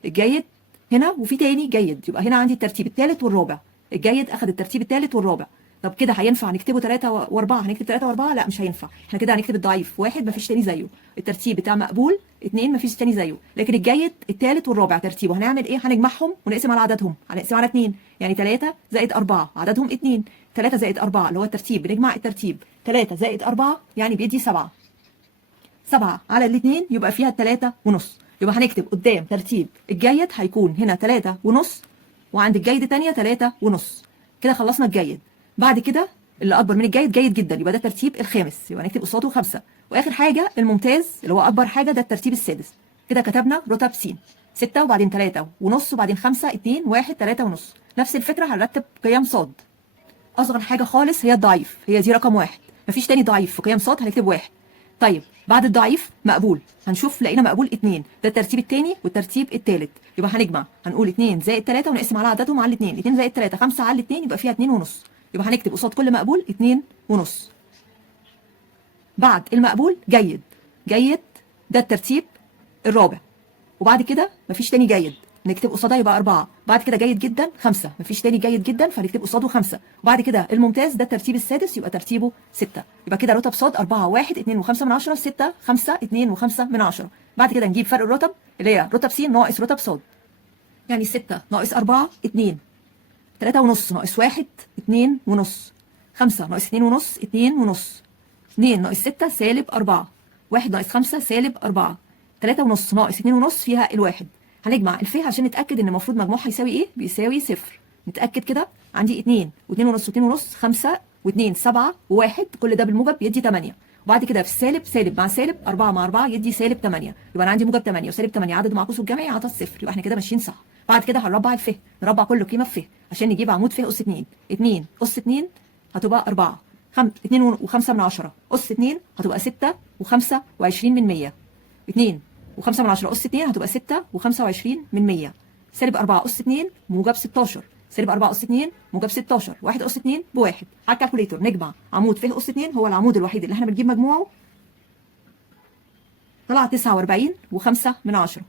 الجيد هنا وفي تاني جيد، يبقى هنا عندي الترتيب الثالث والرابع. الجيد اخذ الترتيب الثالث والرابع. طب كده هينفع نكتبه 3 و4؟ هنكتب 3 و4؟ لا مش هينفع. احنا كده هنكتب الضعيف 1 مفيش تاني زيه، الترتيب بتاع مقبول 2 مفيش تاني زيه، لكن الجيد الثالث والرابع ترتيبه هنعمل ايه؟ هنجمعهم ونقسم على عددهم، هنقسم على 2، يعني 3 زائد 4 عددهم 2. 3 زائد 4 اللي هو الترتيب، بنجمع الترتيب 3 زائد 4 يعني بيدي 7. 7 على الاثنين يبقى فيها 3.5. يبقى هنكتب قدام ترتيب الجيد هيكون هنا 3.5 وعند الجيد تانية 3.5. كده خلصنا الجيد. بعد كده اللي اكبر من الجيد جيد جدا، يبقى ده الترتيب الخامس، يبقى نكتب قصاده 5. واخر حاجه الممتاز اللي هو اكبر حاجه، ده الترتيب السادس. كده كتبنا رتب س 6 وبعدين 3.5 وبعدين 5 2 1 3.5. نفس الفكره هنرتب قيم ص. اصغر حاجه خالص هي الضعيف، هي دي رقم 1، مفيش تاني ضعيف في قيم ص، هنكتب 1. طيب بعد الضعيف مقبول، هنشوف لقينا مقبول 2، ده الترتيب الثاني والترتيب الثالث، يبقى هنجمع هنقول 2 زائد 3 ونقسم على عددهم على 2، 2 زائد 3 5 على 2 يبقى فيها 2.5، يبقى هنكتب قصاد كل مقبول 2.5. بعد المقبول جيد، جيد ده الترتيب الرابع، وبعد كده مفيش تاني جيد نكتب قصادها يبقى 4. بعد كده جيد جدا 5، مفيش تاني جيد جدا فنكتب قصاده 5. وبعد كده الممتاز ده الترتيب السادس يبقى ترتيبه 6. يبقى كده رتب ص 4 1 2.5 من 10 6 5 2.5 من 10. بعد كده نجيب فرق الرتب اللي هي رتب س ناقص رتب ص، يعني 6 ناقص 4 2، 3.5 ناقص 1 2.5، 5 ناقص 2.5 2.5، 2 ناقص 6 سالب 4، 1 ناقص 5 سالب 4، 3.5 ناقص 2.5 فيها الواحد. هنجمع الف عشان نتاكد ان المفروض مجموعها يساوي ايه؟ بيساوي 0. نتاكد كده، عندي 2 و2.5 و2.5 5 و2 7 و1 كل ده بالموجب يدي 8. وبعد كده في السالب سالب مع سالب 4 مع 4 يدي سالب 8، يبقى انا عندي موجب 8 وسالب 8 عدد معكوسه الجمعي عطى 0، يبقى احنا كده ماشيين صح. بعد كده هنربع الف، نربع كل قيمه في ف عشان نجيب عمود ف اس 2. 2 اس 2 هتبقى 4، 2 و5 من 10 اس 2 هتبقى 6 و25 من 100، 2 و5 من 10 اس 2 هتبقى 6 و25 من 100. سالب 4 اس 2 موجب 16، سالب 4 اس 2 موجب 16، 1 اس 2 بواحد. على الكالكوليتور نجمع عمود ف اس 2 هو العمود الوحيد اللي احنا بنجيب مجموعه، طلع 49 و5 من 10.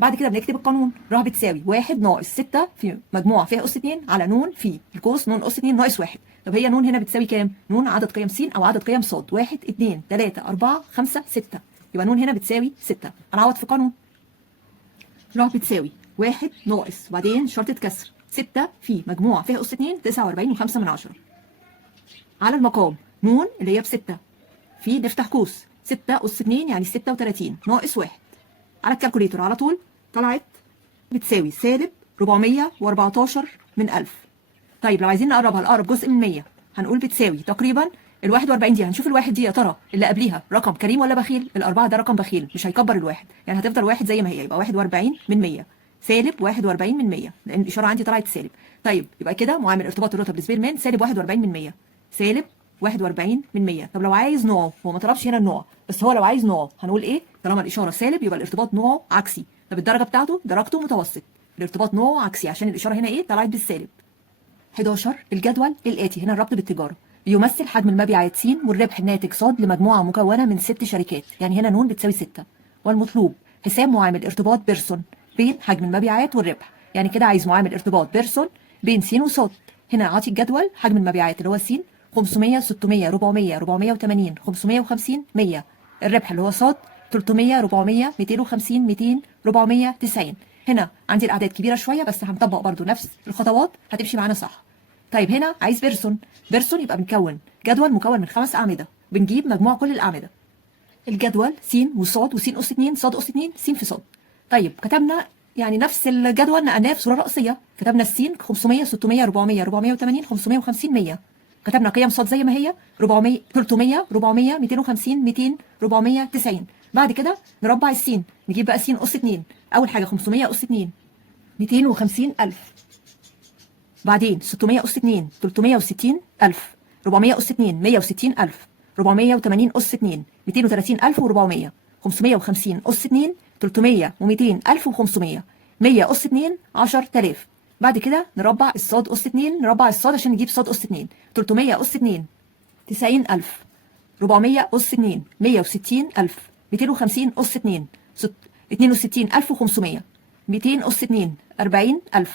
بعد كده بنكتب القانون، ر بتساوي 1 ناقص 6 في مجموع ف اس 2 على ن في القوس ن اس 2 ناقص 1. طب هي ن هنا بتساوي كام؟ ن عدد قيم س او عدد قيم ص، 1 2 3 4 5 6، يبقى ن هنا بتساوي 6. هنعوض في قانون، ر بتساوي 1 ناقص وبعدين شرطة كسر 6 في مجموع ف اس 2 49 و5 من 10 على المقام ن اللي هي ب 6 في نفتح قوس 6 اس 2 يعني 36 ناقص 1. على الكالكوليتور على طول طلعت بتساوي سالب 414 من 1000. طيب لو عايزين نقربها لأقرب جزء من 100 هنقول بتساوي تقريبا ال 41 دي، هنشوف الواحد دي يا ترى اللي قبليها رقم كريم ولا بخيل. الأربعة ده رقم بخيل مش هيكبر الواحد، يعني هتفضل واحد زي ما هي، يبقى 41 من 100 سالب 41 من 100 لأن الإشارة عندي طلعت سالب. طيب يبقى كده معامل ارتباط الرتب لسبير مان سالب 41 من 100 سالب 41 من 100. طب لو عايز نوعه، هو ما طلبش هنا النوع بس هو لو عايز نوعه هنقول ايه؟ طالما الإشارة سالب يبقى الارتباط نوعه عكسي. طب الدرجة بتاعته درجته متوسط، الارتباط نوعه عكسي عشان الإشارة هنا ايه؟ طلعت بالسالب. 11 الجدول الآتي، هنا الربط بالتجارة بيمثل حجم المبيعات س والربح الناتج ص لمجموعة مكونة من 6 شركات، يعني هنا ن بتساوي 6. والمطلوب حساب معامل ارتباط بيرسون بين حجم المبيعات والربح، يعني كده عايز معامل ارتباط بيرسون بين س وص. هنا عاطي الجدول حجم المبيعات اللي هو س 500 600 400 480 550 100، الربح اللي هو ص 300 400 250 200 490. هنا عندي الأعداد كبيرة شوية بس هنطبق برضو نفس الخطوات هتمشي معانا صح. طيب هنا عايز بيرسون، بيرسون يبقى بنكون جدول مكون من 5 أعمدة، بنجيب مجموع كل الأعمدة. الجدول س وصاد وس أس 2 صاد أس 2 س في صاد. طيب كتبنا يعني نفس الجدول نقلناه في صورة رأسية، كتبنا السين 500 600 400 480 550 100. كتبنا قيم ص زي ما هي 400 300 400 250 200 490. بعد كده نربع السين، نجيب بقى س أس 2. أول حاجة 500 أس 2 250,000، بعدين 600 أس 2 360,000، 400 أس 2 160,000، 480 أس 2 230,400، 550 أس 2 300 و200,500، 100 أس 2 10,000. بعد كده نربع الصاد أس 2، نربع الصاد عشان نجيب صاد أس 2. 300 أس 2 90,000، 400 أس 2 160,000، 250 أس 2 62,500، 200 أس 2 40,000،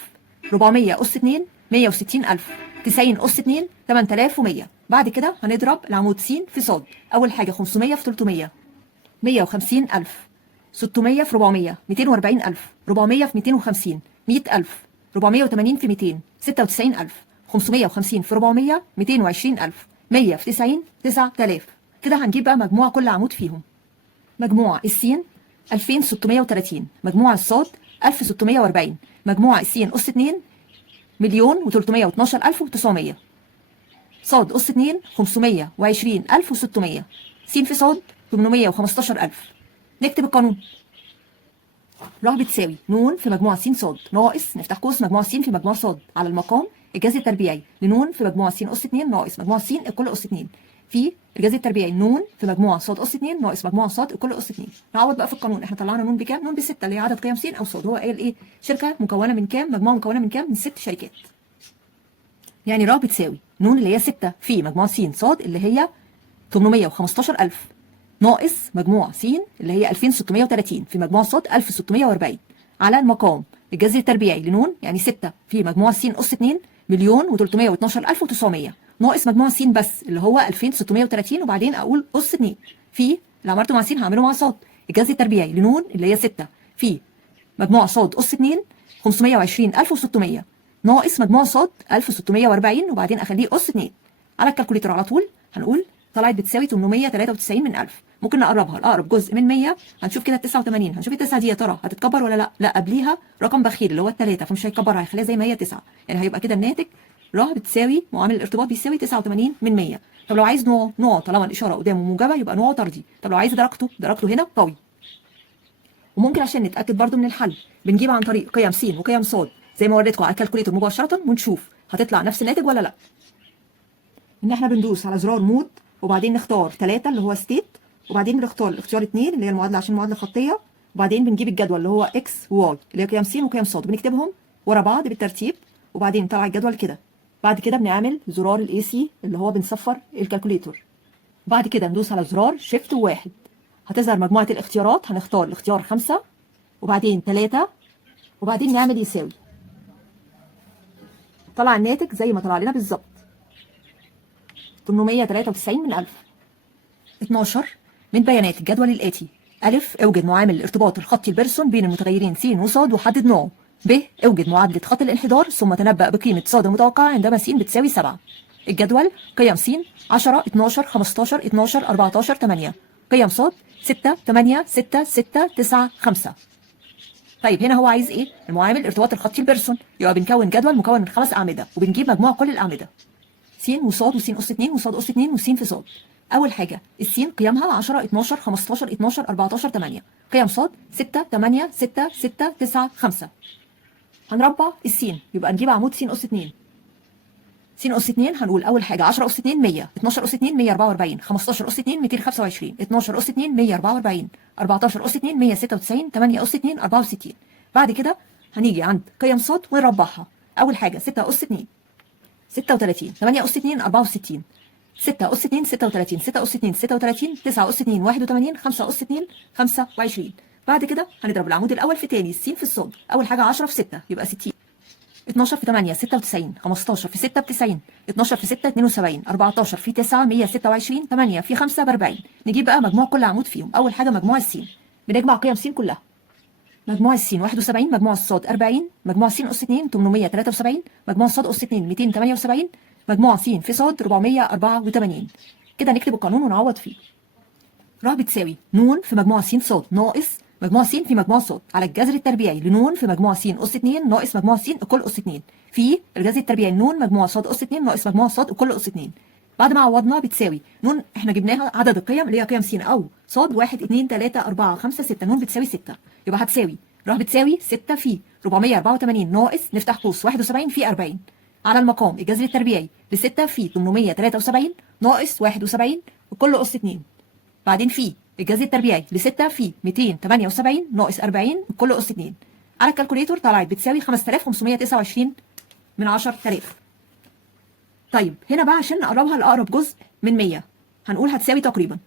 400 أس 2 160,000، 90 أس 2 8,100. بعد كده هنضرب العمود س في ص. أول حاجة 500 في 300 150,000، 600 في 400 240,000، 400 في 250 100,000، 480 في 200 96,000، 550 في 400 220,000، 100 في 90 9,000. كده هنجيب بقى مجموع كل عمود فيهم. مجموع السين 2630، مجموع الصاد 1640، مجموع السين أس 2 1,312,900، صاد أس 2 520,600، س في صاد 815,000. نكتب القانون. ر بتساوي ن في مجموع س صاد ناقص، نفتح قوس، مجموع س في مجموع صاد على المقام الجذر التربيعي لن في مجموع س أس 2 ناقص مجموع س الكل أس 2 في الجذر التربيعي ن في مجموع صاد أس 2 ناقص مجموع صاد الكل أس 2. نعوض بقى في القانون. احنا طلعنا ن بكام؟ ن ب6 اللي هي عدد قيم س أو صاد. هو قال ايه؟ شركة مكونة من كام؟ مجموعة مكونة من كام؟ من 6 شركات. يعني ر بتساوي ن اللي هي 6 في مجموع س صاد اللي هي 815,000 ناقص مجموع س اللي هي 2630 في مجموع ص 1640 على المقام الجذر التربيعي لنون يعني 6 في مجموع س أس 2 1,312,900 ناقص مجموع س بس اللي هو 2630 وبعدين أقول أس 2 في اللي عملته مع س هعمله مع ص. الجذر التربيعي لنون اللي هي 6 في مجموع ص أس 2 520,600 ناقص مجموع ص 1640 وبعدين أخليه أس 2 على الكالكوليتر على طول. هنقول طلعت بتساوي 893 من 1000. ممكن نقربها لأقرب جزء من 100. هنشوف كده 89. هنشوف التسعة دي يا ترى هتتكبر ولا لا. لا قبليها رقم بخيل اللي هو الثلاثة فمش هيكبرها، هيخليها زي ما هي 9. يعني هيبقى كده الناتج ر بتساوي معامل الارتباط بيساوي 89 من 100. طب لو عايز نوع طالما الإشارة قدامه موجبة يبقى نوعه طردي. طب لو عايز درجته هنا قوي. وممكن عشان نتأكد برضو من الحل بنجيب عن طريق قيم س وقيم ص زي ما وريتكم على الكالكوليتر مباشرة ونشوف هتطلع نفس الناتج ولا لا. ان احنا بندوس على زرار مود وبعدين نختار 3 اللي هو ستيت وبعدين بنختار الاختيار 2 اللي هي المعادله عشان معادله خطيه وبعدين بنجيب الجدول اللي هو اكس وواي اللي هي قيم س وقيم ص بنكتبهم ورا بعض بالترتيب وبعدين نطلع الجدول كده. بعد كده بنعمل زرار الاي سي اللي هو بنصفر الكالكوليتر. بعد كده ندوس على زرار شيفت 1 هتظهر مجموعه الاختيارات. هنختار الاختيار 5 وبعدين 3 وبعدين نعمل يساوي. طلع الناتج زي ما طلع لنا بالظبط 893 من 1000. 12 من بيانات الجدول الآتي: أ اوجد معامل الارتباط الخطي البيرسون بين المتغيرين س وص وحدد نوعه. ب اوجد معادلة خط الانحدار ثم تنبأ بقيمة ص المتوقعة عندما س بتساوي 7. الجدول قيم س 10 12 15 12 14 8، قيم ص 6 8 6 6 9 5. طيب هنا هو عايز ايه؟ المعامل الارتباط الخطي البيرسون. يبقى بنكون جدول مكون من 5 أعمدة وبنجيب مجموع كل الأعمدة س وصاد وس أس 2 وصاد أس 2 وس في صاد. أول حاجة السين قيمها 10 12 15 12 14 8، قيم صاد 6 8 6 6 9 5. هنربع السين يبقى نجيب عمود س أس 2. س أس 2 هنقول أول حاجة 10 أس 2 100، 12 أس 2 144، 15 أس 2 225، 12 أس 2 144، 14 أس 2 196، 8 أس 2 64. بعد كده هنيجي عند قيم صاد ونربعها. أول حاجة 6 أس 2 36، 8 أس 2 64، 6 أس 2 36، 6 أس 2 36، 9 أس 2 81، 5 أس 2 25. بعد كده هنضرب العمود الأول في تاني السين في الصاد. أول حاجة 10 في 6 يبقى 60، 12 في 8 96، 15 في 6 ب90، 12 في 6 72، 14 في 9 126، 8 في 5 ب40. نجيب بقى مجموع كل عمود فيهم. أول حاجة مجموع السين بنجمع قيم س كلها. مجموع السين 71، مجموع الصاد 40، مجموع س أس 2 873، مجموع الصاد أس 2 278، مجموع س في صاد 484. كده نكتب القانون ونعوض فيه. ر بتساوي ن في مجموع س صاد ناقص مجموع س في مجموع ص على الجذر التربيعي لنون في مجموع س أس 2 ناقص مجموع س الكل أس 2 في الجذر التربيعي لنون مجموع ص أس 2 ناقص مجموع ص الكل أس 2. بعد ما عوضنا بتساوي نون احنا جبناها عدد القيم اللي هي قيم س او ص 1 2 3 4 5 6 نون بتساوي 6 يبقى هتساوي بتساوي 6 في 484 ناقص نفتح قوس 71 في 40 على المقام الجذر التربيعي ل 6 في 873 ناقص 71 الكل أس 2. بعدين في الجذر التربيعي ل 6 في 278 ناقص 40 الكل أس 2. على الكالكوليتور طلعت بتساوي 5529 من 10000. طيب هنا بقى عشان نقربها لأقرب جزء من 100 هنقول هتساوي تقريبا.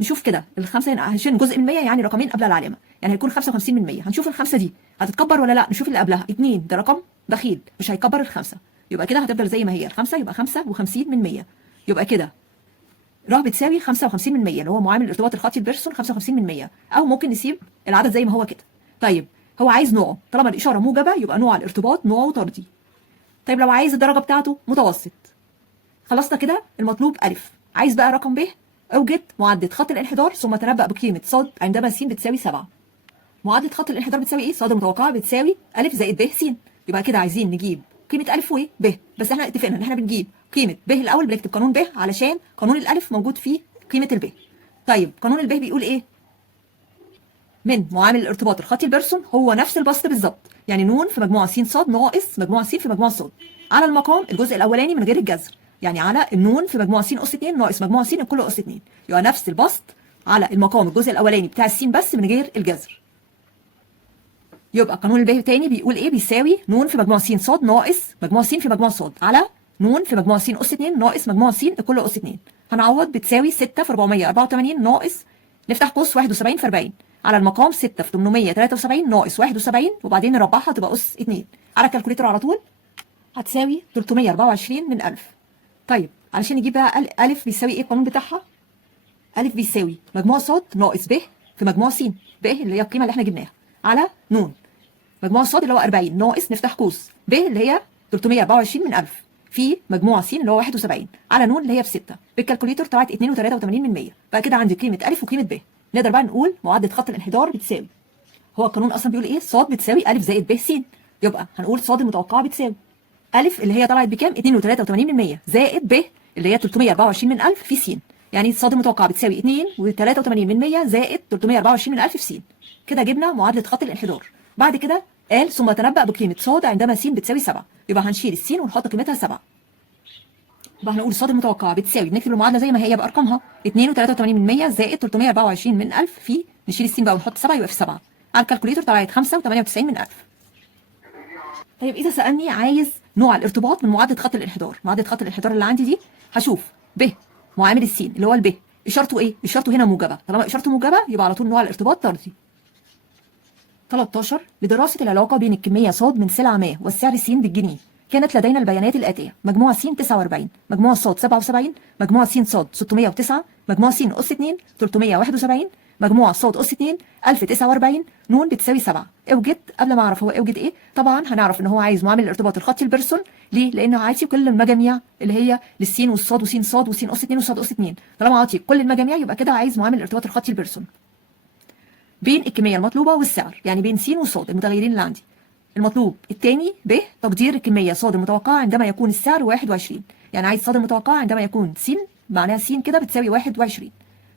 نشوف كده الخمسة هنا عشان جزء من 100 يعني رقمين قبل العلامة، يعني هيكون 55 من 100. هنشوف الخمسة دي هتتكبر ولا لا. نشوف اللي قبلها 2 ده رقم بخيل مش هيكبر الخمسة، يبقى كده هتفضل زي ما هي الخمسة، يبقى 55 من 100. يبقى كده بتساوي 55 من 100 اللي هو معامل الارتباط الخطي البيرسون 55 من 100، او ممكن نسيب العدد زي ما هو كده. طيب هو عايز نوعه، طالما الاشاره موجبه يبقى نوع الارتباط نوعه طردي. طيب لو عايز الدرجه بتاعته متوسط، خلصنا كده المطلوب الف. عايز بقى رقم ب، اوجد معادله خط الانحدار ثم تنبأ بقيمه ص عندما س بتساوي 7. معادله خط الانحدار بتساوي ايه؟ ص المتوقعه بتساوي ا زائد ب س. يبقى كده عايزين نجيب قيمه ا و ب، بس احنا اتفقنا ان احنا بنجيب قيمه ب الاول، بنكتب قانون ب علشان قانون الالف موجود فيه قيمه الب. طيب قانون الب بيقول ايه؟ من معامل الارتباط الخطي البيرسون هو نفس البسط بالظبط، يعني نون في مجموعه س ص ناقص مجموعه س في مجموعه ص على المقام الجزء الاولاني من غير الجذر، يعني على النون في مجموعه س اس 2 ناقص مجموعه س الكل اس 2. يبقى نفس البسط على المقام الجزء الاولاني بتاع السين بس من غير الجذر. يبقى قانون الب تاني بيقول ايه؟ بيساوي نون في مجموع س ص ناقص مجموع س في مجموع ص على نون في مجموع س اس 2 ناقص مجموع س الكل اس 2. هنعوض بتساوي 6 في 484 ناقص نفتح قوس 71 في 40 على المقام 6 في 873 ناقص 71 وبعدين نربعها تبقى اس 2. على الكالكوليتر على طول هتساوي 324 من 1000. طيب علشان نجيب بقى الف بيساوي ايه القانون بتاعها؟ الف بيساوي مجموع ص ناقص ب في مجموع س، ب اللي هي القيمه اللي احنا جبناها، على نون مجموع ص اللي هو 40 ناقص نفتح قوس ب اللي هي 324 من 1000 في مجموع س اللي هو 71 على نون اللي هي ب6. بالكالكوليتر طلعت 2.83 من 100. بقى كده عندي قيمه ا وقيمه ب. نقدر بقى نقول معادله خط الانحدار بتساوي، هو القانون اصلا بيقول ايه؟ ص بتساوي ا زائد ب س. يبقى هنقول ص المتوقعه بتساوي ا اللي هي طلعت بكام؟ 2.83 من 100 زائد ب اللي هي 324 من 1000 في س، يعني ص المتوقعه بتساوي 2.83 من 100 زائد 324 من 1000 في س. كده جبنا معادله خط الانحدار. بعد كده قال ثم تنبأ بقيمه ص عندما س بتساوي 7. يبقى هنشيل الس ونحط قيمتها 7. يبقى هنقول ص المتوقعه بتساوي، بنكتب المعادله زي ما هي بارقامها 2.83 من 100 زائد 324 من 1000 في نشيل الس بقى ونحط 7 يبقى في 7. على الكالكوليتر طلعت 5.98 من 1000. طيب اذا سالني عايز نوع الارتباط من معادله خط الانحدار، معادله خط الانحدار اللي عندي دي هشوف ب معامل السين اللي هو الب اشارته ايه؟ اشارته هنا موجبه، طالما اشارته موجبه يبقى على طول نوع الارتباط طردي. 13 لدراسه العلاقه بين الكميه ص من سلعه ما والسعر س بالجنيه كانت لدينا البيانات الاتيه: مجموع س 49، مجموع ص 77، مجموع س ص 609، مجموع س اس 2 371، مجموع ص اس 2 1049 نون بتساوي 7. اوجد. قبل ما اعرف هو اوجد ايه طبعا هنعرف ان هو عايز معامل الارتباط الخطي البيرسون. ليه؟ لانه عاطي كل المجاميع اللي هي للسين والصاد وسين صاد وسين اس 2 وصاد اس 2. طالما عاطي كل المجاميع يبقى كده عايز معامل الارتباط الخطي البيرسون بين الكميه المطلوبه والسعر، يعني بين س وصاد المتغيرين اللي عندي. المطلوب الثاني ب تقدير الكميه ص المتوقعه عندما يكون السعر 21، يعني عايز ص المتوقعه عندما يكون س معناها س كده بتساوي 21.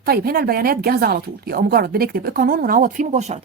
طيب هنا البيانات جاهزه على طول، يبقى مجرد بنكتب القانون ونعوض فيه مباشره.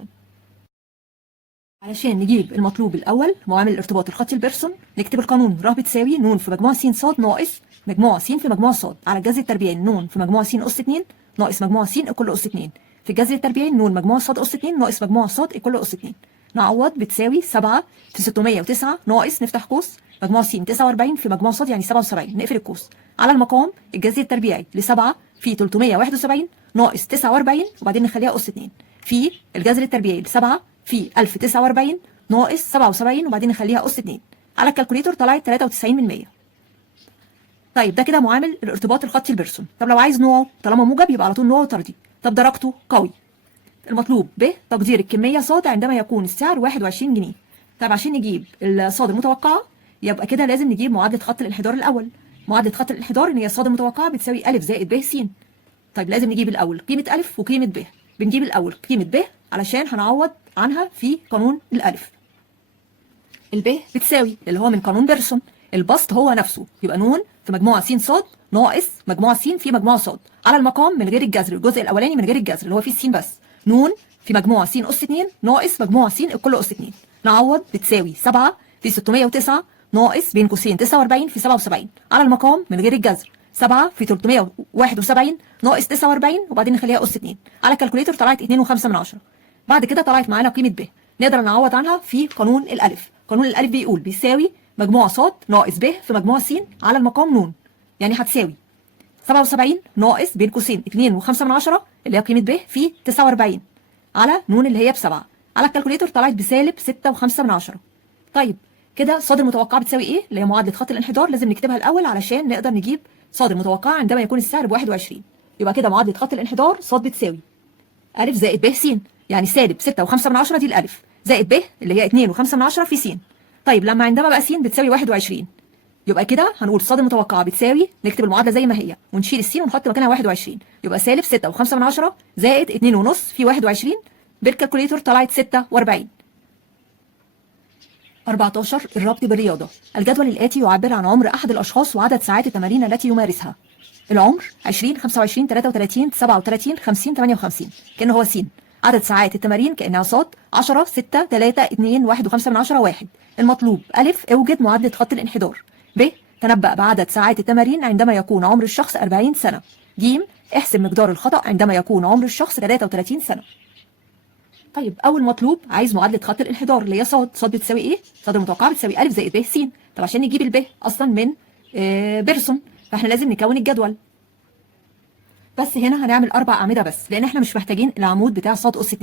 علشان نجيب المطلوب الاول معامل الارتباط الخطي البيرسون نكتب القانون بتساوي ن في مجموع س ص ناقص مجموع س في مجموع ص على الجذر التربيعي ن في مجموع س اس 2 ناقص مجموع س الكل اس 2 في الجذر التربيعي ن مجموع ص اس 2 ناقص مجموع ص الكل اس 2. نعوض بتساوي 7 في 609 ناقص نفتح قوس مجموع س 49 في مجموع ص يعني 77 نقفل القوس على المقام الجذر التربيعي ل7 في 371 ناقص 49 وبعدين نخليها اس 2 في الجذر التربيعي ل7 في 1049 ناقص 77 وبعدين نخليها اس 2. على الكالكوليتر طلعت 93 من 100. طيب ده كده معامل الارتباط الخطي البيرسون. طب لو عايز نوعه طالما موجب يبقى على طول نوعه طردي. طب درجته قوي. المطلوب ب تقدير الكميه ص عندما يكون السعر 21 جنيه. طب عشان نجيب الصاد المتوقعه يبقى كده لازم نجيب معادله خط الانحدار الاول. معادله خط الانحدار ان هي الصاد المتوقعه بتساوي ا زائد ب س. طيب لازم نجيب الاول قيمه ا وقيمه ب. بنجيب الاول قيمه ب علشان هنعوض عنها في قانون الالف. الب بتساوي اللي هو من قانون بيرسون، البسط هو نفسه، يبقى ن في مجموعه س ص ناقص مجموعه س في مجموعه ص على المقام من غير الجذر، الجزء الاولاني من غير الجذر اللي هو فيه س بس، ن في مجموعه س اس 2 ناقص مجموعه س الكل اس 2. نعوض بتساوي 7 في 609 ناقص بين قوسين 49 في 77 على المقام من غير الجذر، 7 في 371 ناقص 49 وبعدين نخليها اس 2 على الكالكوليتر طلعت 2.5. بعد كده طلعت معانا قيمه ب نقدر نعوض عنها في قانون الالف. قانون الالف بيقول بيساوي مجموعه ص ناقص ب في مجموعه س على المقام ن، يعني هتساوي 77 ناقص بين قوسين 2.5 اللي هي قيمه ب في 49 على ن اللي هي ب7 على الكالكوليتر طلعت بسالب 6.5. طيب كده صاد المتوقعه بتساوي ايه؟ اللي هي معادله خط الانحدار، لازم نكتبها الاول علشان نقدر نجيب صاد المتوقعه عندما يكون السعر ب 21. يبقى كده معادله خط الانحدار صاد بتساوي أ زائد ب س، يعني سالب 6.5 دي الألف، زائد ب اللي هي 2.5 في س. طيب لما عندما بقى س بتساوي 21 يبقى كده هنقول صاد المتوقعة بتساوي، نكتب المعادلة زي ما هي ونشيل السين ونحط مكانها 21، يبقى سالب 6.5 زائد 2.5 في 21 بالكالكوليتر طلعت 46. 14 الربط بالرياضة. الجدول الآتي يعبر عن عمر أحد الأشخاص وعدد ساعات التمارين التي يمارسها. العمر 20 25 33 37 50 58 كأنه هو س. عدد ساعات التمارين كأنها ص 10 6 3 2 1.5 1. المطلوب أ اوجد معادلة خط الانحدار. ب تنبأ بعدد ساعات التمارين عندما يكون عمر الشخص 40 سنة. ج احسب مقدار الخطأ عندما يكون عمر الشخص 33 سنة. طيب أول مطلوب عايز معادلة خط الانحدار اللي هي ص بتساوي إيه؟ ص المتوقعة بتساوي أ زائد ب س. طب عشان نجيب الب أصلا من بيرسون فاحنا لازم نكون الجدول. بس هنا هنعمل 4 أعمدة بس لأن احنا مش محتاجين العمود بتاع ص أس 2،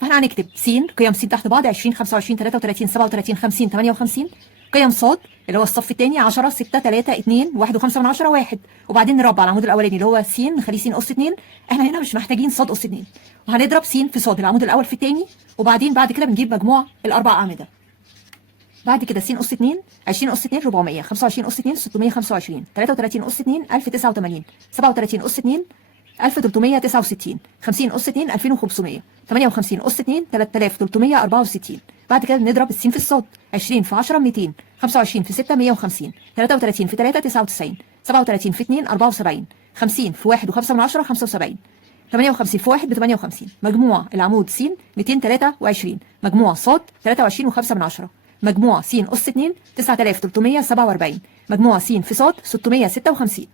فاحنا هنكتب س قيم س تحت بعض 20 25 33 37 50 58، قيم ص اللي هو الصف الثاني 10 6 3 2 1.5 1، وبعدين نربع العمود الأولاني اللي هو س نخليه س أس 2. احنا هنا مش محتاجين ص أس 2، وهنضرب س في ص العمود الأول في الثاني، وبعدين بعد كده بنجيب مجموع الأربع أعمدة. بعد كده س أس 2 20 أس 2 400 25 أس 2 625 33 أس 2 1089 37 أس 2 1369 50 أس 2 2500 58 أس 2 3364. بعد كده نضرب السين في الصاد 20 في 10 200 25 في 6 150 33 في 3 99 37 في 2 74 50 في 1.5 75 58 في 1 ب 58. مجموع العمود س 223 مجموع صاد 23.5، مجموع س أس 2 9347 مجموع س في صاد 656.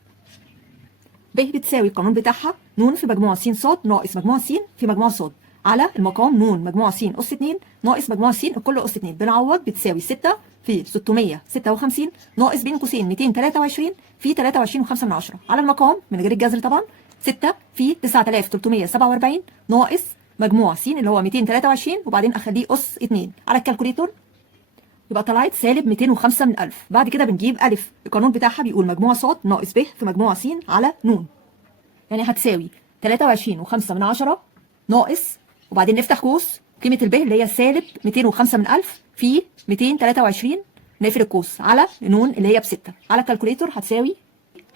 ب بتساوي القانون بتاعها ن في مجموع س ص ناقص مجموع س في مجموع ص على المقام ن مجموع س أس 2 ناقص مجموع س الكل أس 2. بنعوض بتساوي 6 في 656 ناقص بين قوسين 223 في 23.5 على المقام من غير الجذر طبعا 6 في 9347 ناقص مجموع س اللي هو 223 وبعدين أخليه أس 2 على الكالكوليتور يبقى طلعت سالب 205 من 1000. بعد كده بنجيب أ، القانون بتاعها بيقول مجموع ص ناقص ب في مجموع س على ن، يعني هتساوي 23.5 ناقص وبعدين نفتح قوس قيمة الب اللي هي سالب 205 من 1000 في 223 نقفل القوس على ن اللي هي ب6 على الكالكوليتور هتساوي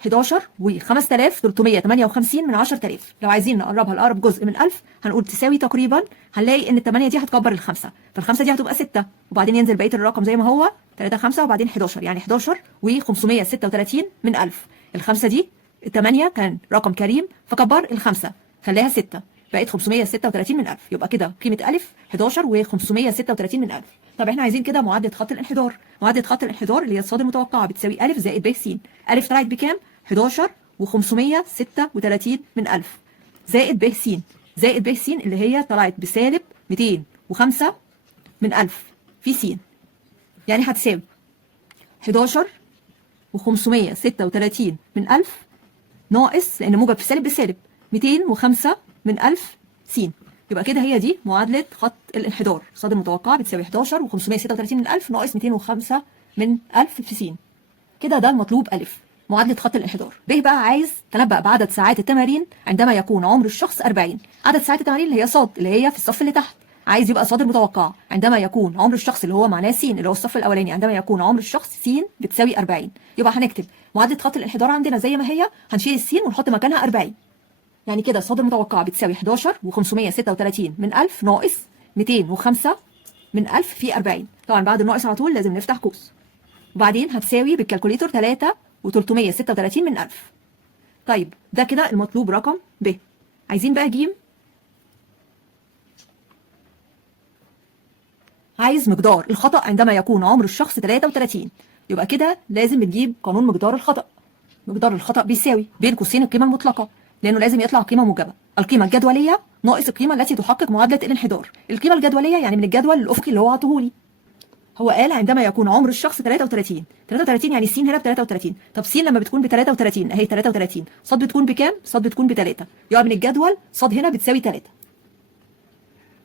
11 و5358 من 10000. لو عايزين نقربها لأقرب جزء من 1000 هنقول تساوي تقريبا، هنلاقي ان ال8 دي هتكبر ال5 فال5 دي هتبقى 6 وبعدين ينزل بقيه الرقم زي ما هو 3 5 وبعدين 11 يعني 11 و536 من 1000. ال5 دي ال8 كان رقم كريم فكبر ال5 خلاها 6 بقت 536 من 1000. يبقى كده قيمه أ 11 و536 من 1000. طب احنا عايزين كده معادله خط الانحدار. معادله خط الانحدار اللي هي الصاد المتوقعه بتساوي أ زائد ب س. أ طلعت بكام؟ 11 و536 من 1000 زائد ب س. زائد ب س اللي هي طلعت بسالب 205 من 1000 في س، يعني هتساوي 11 و536 من 1000 ناقص لأن موجب في سالب بسالب 205 من 1000 س. يبقى كده هي دي معادلة خط الانحدار. صاد المتوقعة بتساوي 11 و536 من 1000 ناقص 205 من 1000 في س. كده ده المطلوب أ معادلة خط الانحدار. ب بقى عايز تنبأ بعدد ساعات التمارين عندما يكون عمر الشخص 40. عدد ساعات التمارين اللي هي ص اللي هي في الصف اللي تحت، عايز يبقى صاد المتوقعة عندما يكون عمر الشخص اللي هو معناه س اللي هو الصف الأولاني عندما يكون عمر الشخص س بتساوي 40. يبقى هنكتب معادلة خط الانحدار عندنا زي ما هي، هنشيل الس ونحط مكانها 40. يعني كده صاد المتوقعة بتساوي 11 و536 من 1000 ناقص 205 من 1000 في 40. طبعا بعد الناقص على طول لازم نفتح قوس. وبعدين هتساوي بالكالكوليتور 3 و336 من 1000. طيب ده كده المطلوب رقم ب. عايزين بقى ج. عايز مقدار الخطأ عندما يكون عمر الشخص 33. يبقى كده لازم بنجيب قانون مقدار الخطأ. مقدار الخطأ بيساوي بين قوسين القيمة المطلقة، لأنه لازم يطلع قيمة موجبة. القيمة الجدولية ناقص القيمة التي تحقق معادلة الانحدار. القيمة الجدولية يعني من الجدول الأفقي اللي هو عطوهولي. هو قال عندما يكون عمر الشخص 33. 33 يعني س هنا ب 33. طب س لما بتكون ب 33 اهي 33، ص بتكون بكام؟ ص بتكون ب 3. يبقى من الجدول ص هنا بتساوي 3.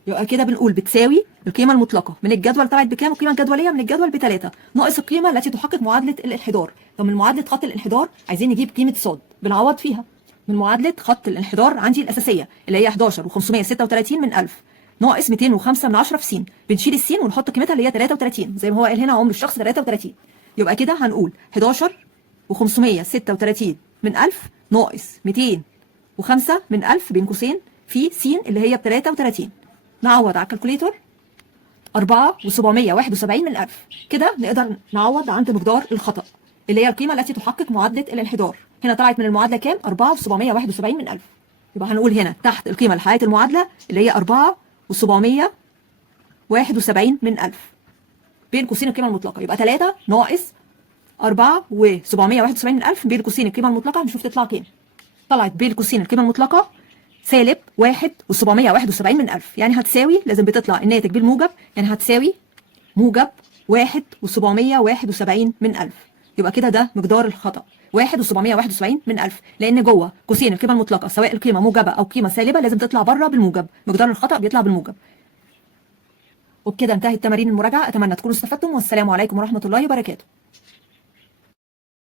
يبقى كده بنقول بتساوي القيمة المطلقة من الجدول طلعت بكام؟ القيمة الجدولية من الجدول ب 3 ناقص القيمة التي تحقق معادلة الانحدار. طب من معادلة خط الانحدار عايزين نجيب قيمة ص، بنعوض فيها. من معادلة خط الانحدار عندي الأساسية اللي هي 11 و536 من 1000 ناقص 205 من 10 في س. بنشيل السين ونحط قيمتها اللي هي 33 زي ما هو قال هنا عمر الشخص 33. يبقى كده هنقول 11 و536 من 1000 ناقص 205 من 1000 بين قوسين في س اللي هي ب 33. نعوض على الكالكوليتور 4 و771 من 1000. كده نقدر نعوض عند مقدار الخطأ اللي هي القيمة التي تحقق معادلة الانحدار. هنا طلعت من المعادلة كام؟ 4 و771 من 1000. يبقى هنقول هنا تحت القيمة لحالة المعادلة اللي هي 4 و771 من 1000 بين قوسين القيمة المطلقة. يبقى 3 ناقص 4 و771 من 1000 بين قوسين القيمة المطلقة. هنشوف تطلع كام. طلعت بين قوسين القيمة المطلقة سالب 1 و771 من 1000. يعني هتساوي، لازم بتطلع الناتج بالموجب، يعني هتساوي موجب 1 و771 من 1000. يبقى كده ده مقدار الخطأ 1 و771 من 1000، لأن جوه قوسين القيمة المطلقة سواء القيمة موجبة أو قيمة سالبة لازم تطلع بره بالموجب. مقدار الخطأ بيطلع بالموجب. وبكده انتهت تمارين المراجعة. أتمنى تكونوا استفدتم، والسلام عليكم ورحمة الله وبركاته.